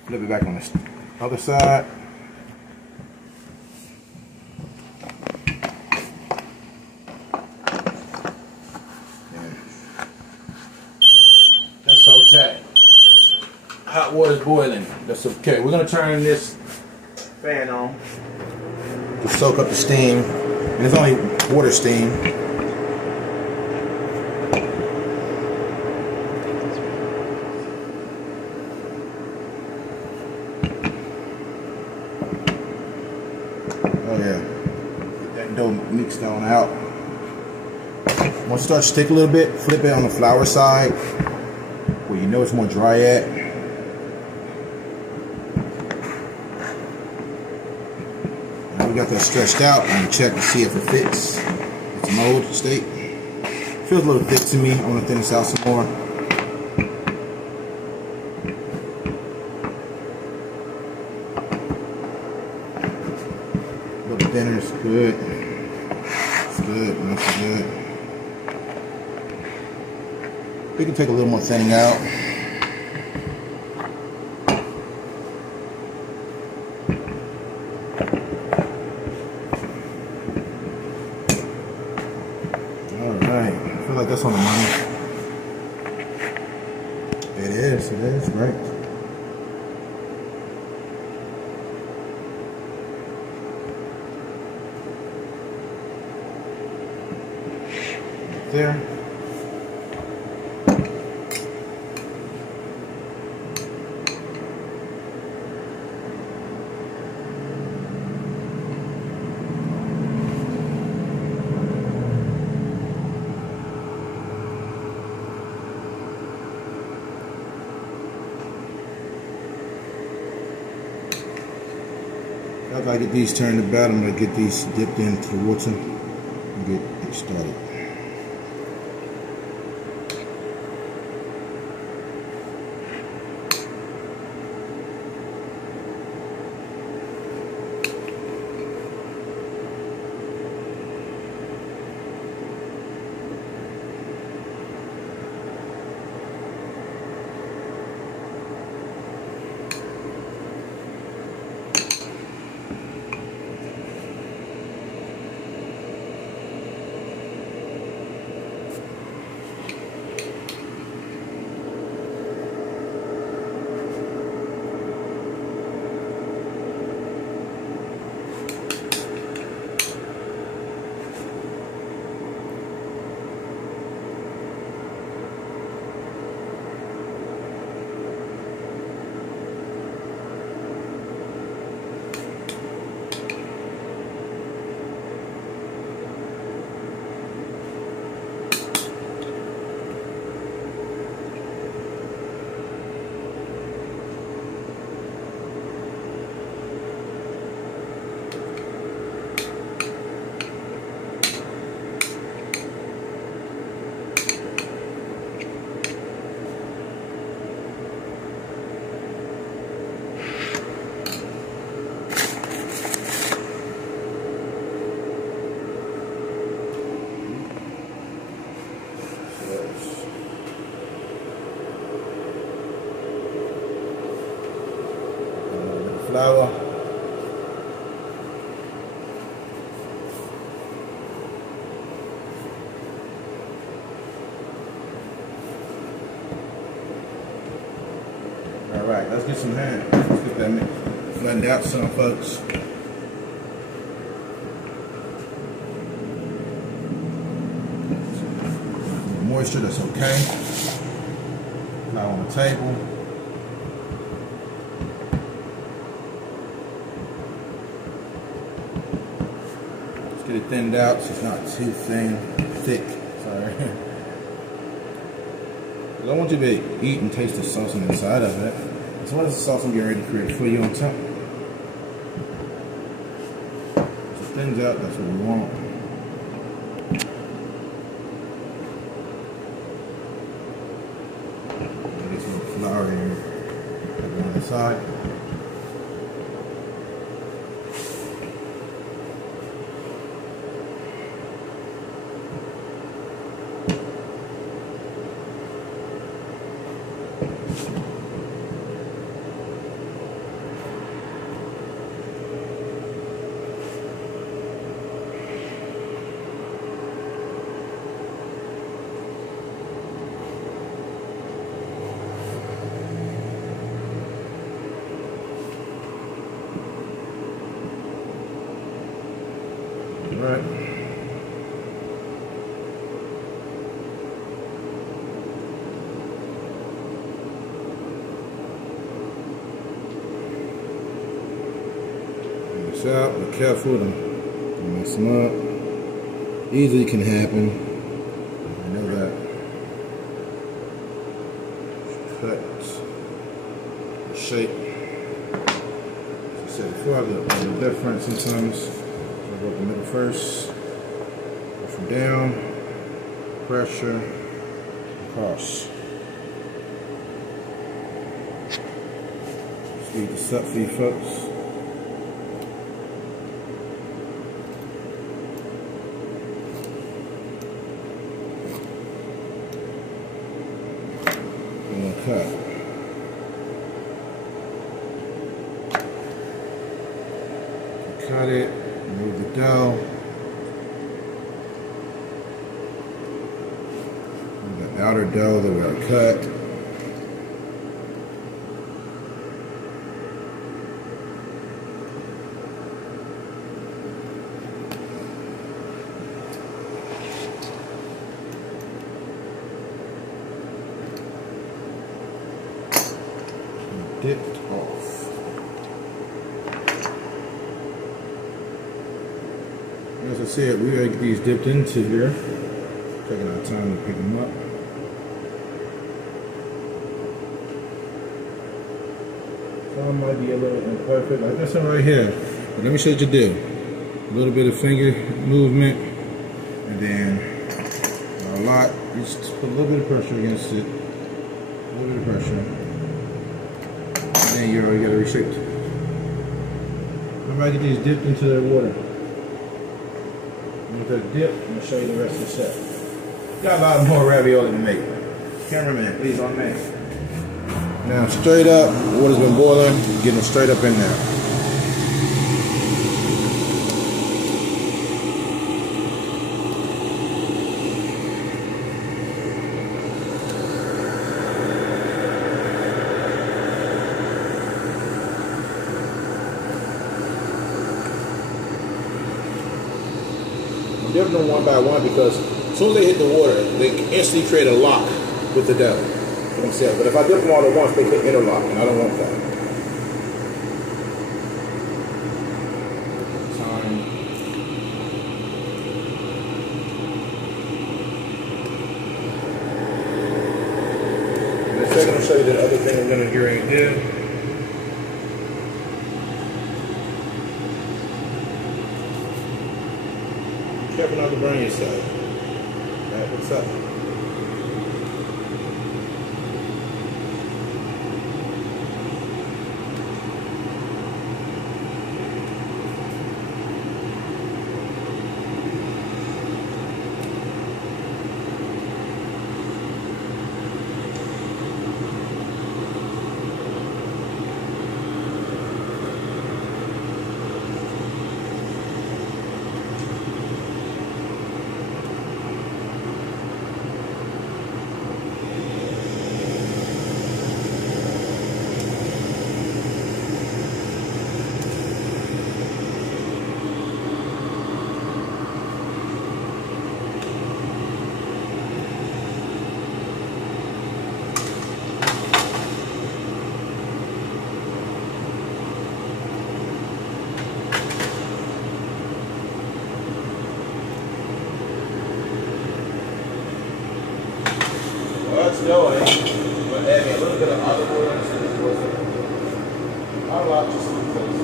Flip it back on the other side. And that's okay. Hot water's boiling. That's okay. We're gonna turn this fan on to soak up the steam. And it's only water steam. Oh yeah, get that dough mixed on out. Once it starts to stick a little bit, flip it on the flour side where you know it's more dry at. Now we got that stretched out and you check to see if it fits. It's mold state. Feels a little thick to me. I want to thin this out some more. Thinner is good. It's good. That's good. We can take a little more thinning out. Alright. I feel like that's on the money. It is. It is. Great. There. After I get these turned about, I'm going to get these dipped into the water and get it started. flour. All right, let's get some ham. Let's get that blend out some, folks. Moisture, that's okay. Flour on the table. Let's get it thinned out so it's not too thick. Sorry. I don't want you to eat and taste the sauce on the inside of it. So what is the sauce I'm getting ready to create for you on top? So it thins out, that's what we want. Get some flour here on the side. Right. This out, be careful, don't mess them up. Easily can happen. I know that. Cut the shape. As I said before, a little different sometimes. Go up the middle first, go from down, pressure, across. Speed this up for you folks. And cut. Cut it. Move the dough. The outer dough that we are cut. Dipped off. As I said, we gotta get these dipped into here. Taking our time to pick them up. Some might be a little imperfect, like this one right here. But let me show you what you do. A little bit of finger movement, and then a lot. You just put a little bit of pressure against it. A little bit of pressure. And then you already got it reshaped. I'm gonna get these dipped into the water. With the dip, I'm going to show you the rest of the set. Got a lot more ravioli to make. Cameraman, please, on me. Now, straight up, water's been boiling, getting them straight up in there. Dipping them one by one because as soon as they hit the water, they instantly create a lock with the dough. You know what I'm saying? But if I dip them all at once, they can interlock, and I don't want that. Time. In a second, I'll show you the other thing I'm going to get ready to do. Careful not to burn yourself. Alright, what's up? Not a lot, just a little place.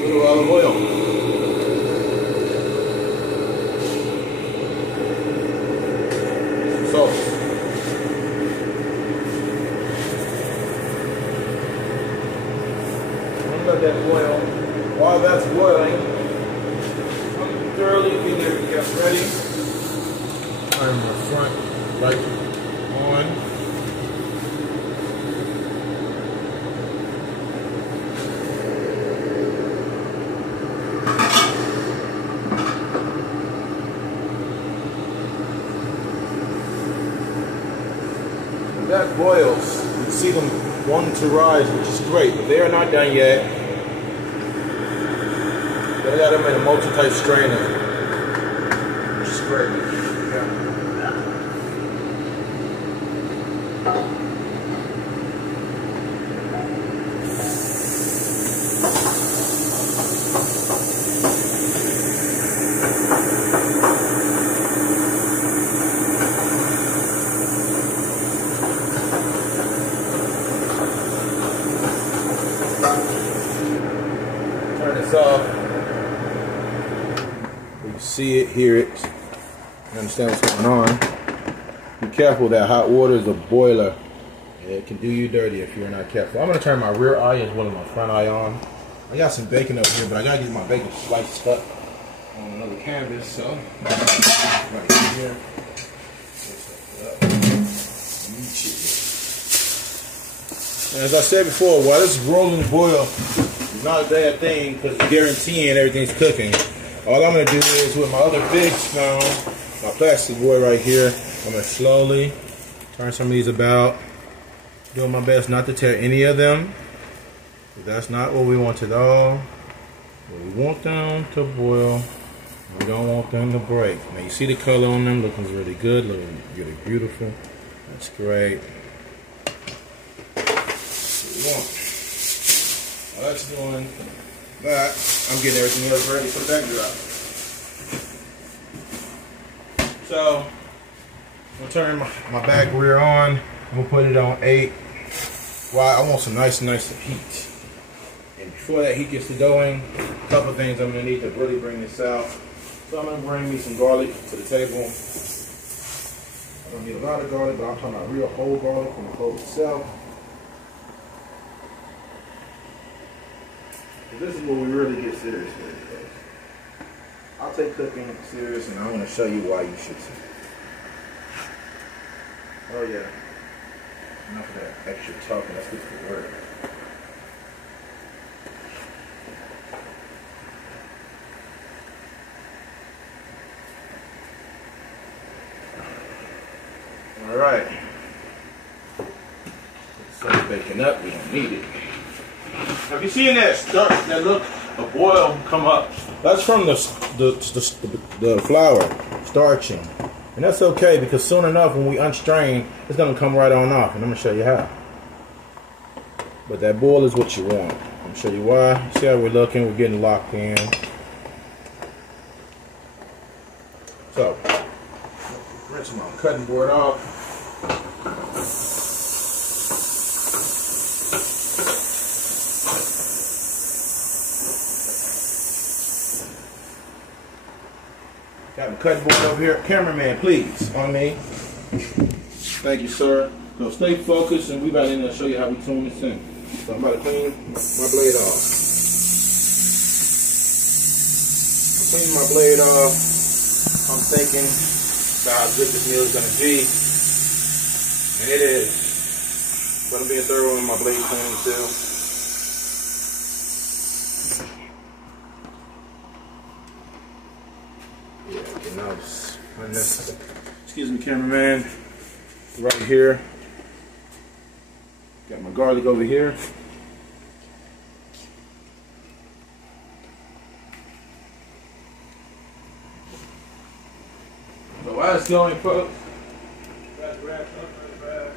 Little olive oil. Salt. Let that boil. While that's boiling, thoroughly get everything else ready. Turn my front light on. When that boils, you see them wanting to rise, which is great, but they are not done yet. I got them in a multi-type strainer, which is great. Yeah. Turn this off. See it, hear it, you understand what's going on. Be careful, that hot water is a boiler. It can do you dirty if you're not careful. I'm going to turn my rear eye as well as my front eye on. I got some bacon up here, but I got to get my bacon sliced up on another canvas, so right here. And as I said before, while this rolling boil is not a bad thing because it's guaranteeing everything's cooking. All I'm going to do is, with my other big spoon, my plastic boy right here, I'm going to slowly turn some of these about, doing my best not to tear any of them. That's not what we want at all. We want them to boil. We don't want them to break. Now you see the color on them, looking really good, looking really beautiful. That's great. That's what we want. Well, that's doing that. I'm getting everything else ready for the backdrop. So, I'm going to turn my back rear on. I'm going to put it on 8. Why? I want some nice heat. And before that heat gets to going, a couple things I'm going to need to really bring this out. So I'm going to bring me some garlic to the table. I don't need a lot of garlic, but I'm talking about real whole garlic from the clove itself. This is where we really get serious with it. I'll take cooking serious, and I want to show you why you should too. Oh yeah. Enough of that extra talking. Let's get to the work. All right. Set the bacon up. We don't need it. Have you seen that look of boil come up? That's from the flour starching. And that's okay, because soon enough when we unstrain, it's going to come right on off. And I'm going to show you how. But that boil is what you want. I'm going to show you why. See how we're looking? We're getting locked in. So, rinse my cutting board off. Got my cutting board over here. Cameraman, please, on me. Thank you, sir. So stay focused, and we about to show you how we tune this in. So I'm about to clean my blade off. Clean my blade off. I'm thinking about how good this meal is going to be. And it is. But I'm being thorough with my blade cleaning too. Excuse me, cameraman. Right here. Got my garlic over here. So while it's going, folks, grab something really bad.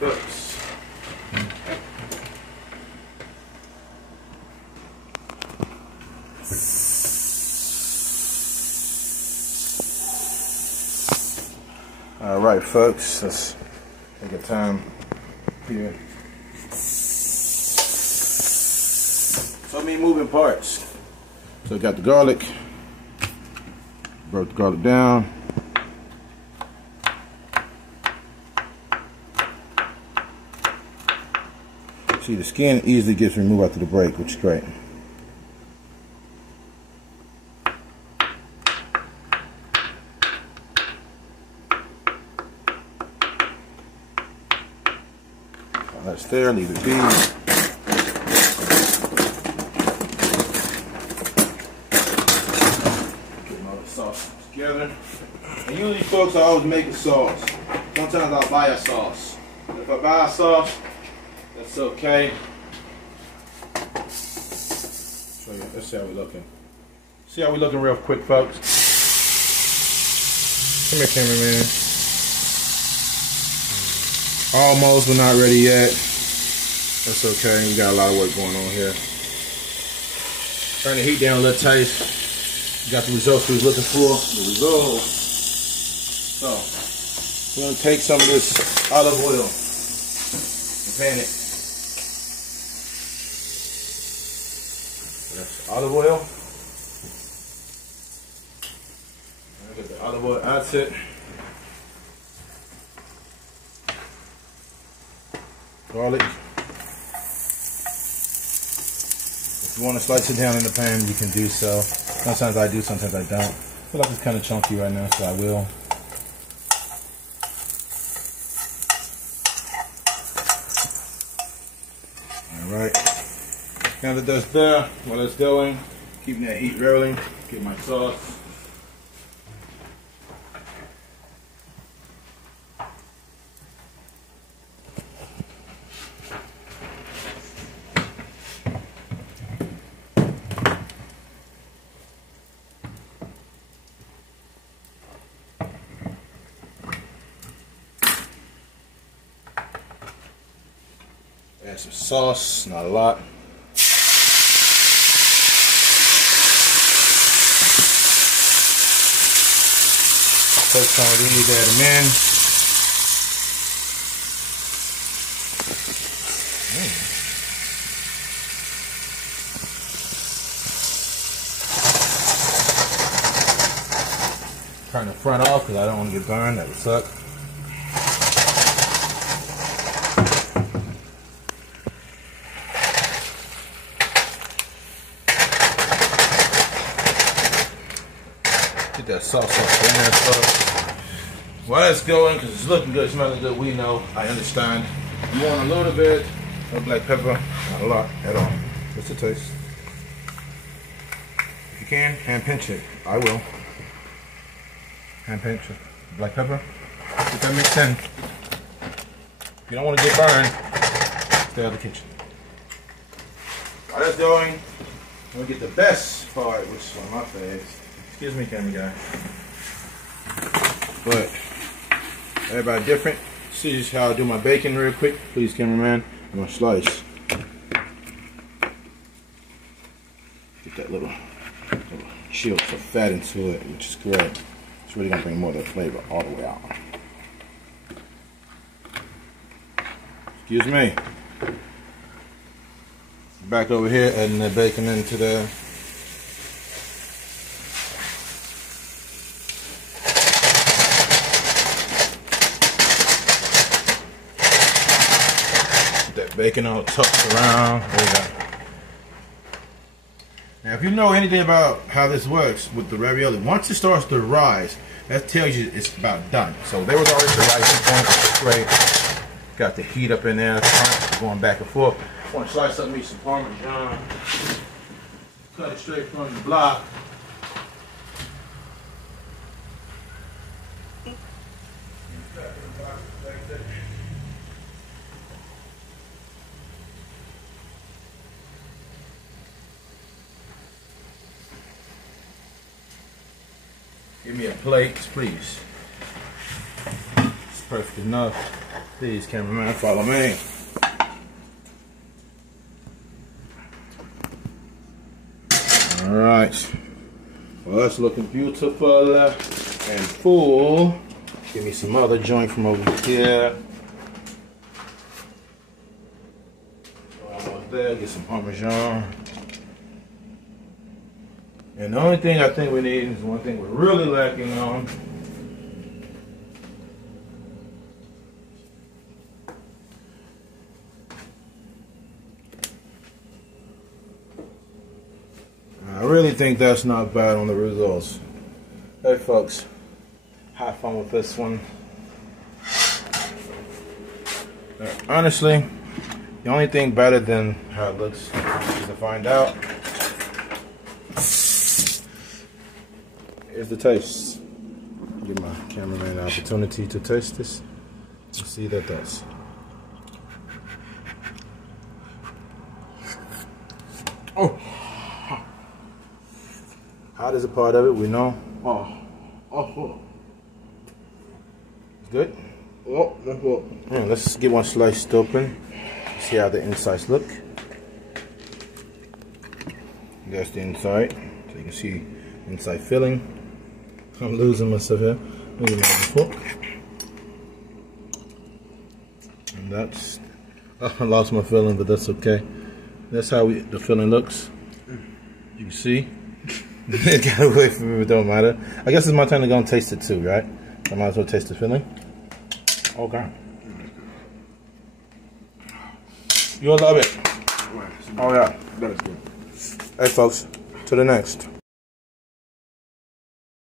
folks. All right, folks, let's take a time here. So many moving parts. So I got the garlic, broke the garlic down. See, the skin easily gets removed after the break, which is great. That's there, leave it be. Getting all the sauce together. And usually, folks, I always make a sauce. Sometimes I'll buy a sauce. If I buy a sauce, that's okay. Show you. Let's see how we're looking. See how we're looking real quick, folks. Come here, cameraman. Almost, but not ready yet. That's okay. We got a lot of work going on here. Turn the heat down a little tight. Got the results we was looking for. The results. So, we're going to take some of this olive oil and pan it. That's olive oil. I get the olive oil out it. Garlic. If you want to slice it down in the pan, you can do so. Sometimes I do, sometimes I don't. I feel like it's kind of chunky right now, so I will. Alright. Now that that's there, while it's going, keeping that heat rolling, get my sauce. Add some sauce, not a lot. Take some of these, add them in. Turn the front off because I don't want to get burned, that would suck. Get that sauce off in there, folks. While it's going, because it's looking good, smelling good, we know, I understand. You want a little bit of black pepper, not a lot at all. Just a taste. If you can, hand pinch it. I will. Hand pinch it. Black pepper. Get that mixed in. If you don't want to get burned, stay out of the kitchen. While that's going, I'm going to get the best part, which is one of my faves. Excuse me, camera guy. But everybody different. See just how I do my bacon real quick. Please, cameraman. I'm gonna slice. Get that little shield of fat into it, which is great. It's really gonna bring more of the flavor all the way out. Excuse me. Back over here, adding the bacon into there. Bacon all tucked around. There you go. Now, if you know anything about how this works with the ravioli, once it starts to rise, that tells you it's about done. So there was already the rising point, which is great. Got the heat up in there, going back and forth. I want to slice up me some Parmesan. Cut it straight from the block. Give me a plate, please. It's perfect enough. Please, cameraman, follow me. Alright. Well, it's looking beautiful and full. Give me some other joint from over here. Almost there. Get some Parmesan. And the only thing I think we need is one thing we're really lacking on. I really think that's not bad on the results. Hey folks, have fun with this one. Honestly, the only thing better than how it looks is to find out is the taste. Give my cameraman an opportunity to taste this. Let's see that does. Oh! Hot is a part of it, we know. Oh. Good? Oh, that's what. Yeah, let's get one sliced open. See how the insides look. That's the inside. So you can see inside filling. I'm losing myself here. Maybe another fork. And that's, I lost my filling, but that's okay. That's how the filling looks. You can see. It got away from me, it don't matter. I guess it's my turn to go and taste it too, right? I might as well taste the filling. Okay. You'll love it. Oh yeah. That is good. Hey folks, to the next.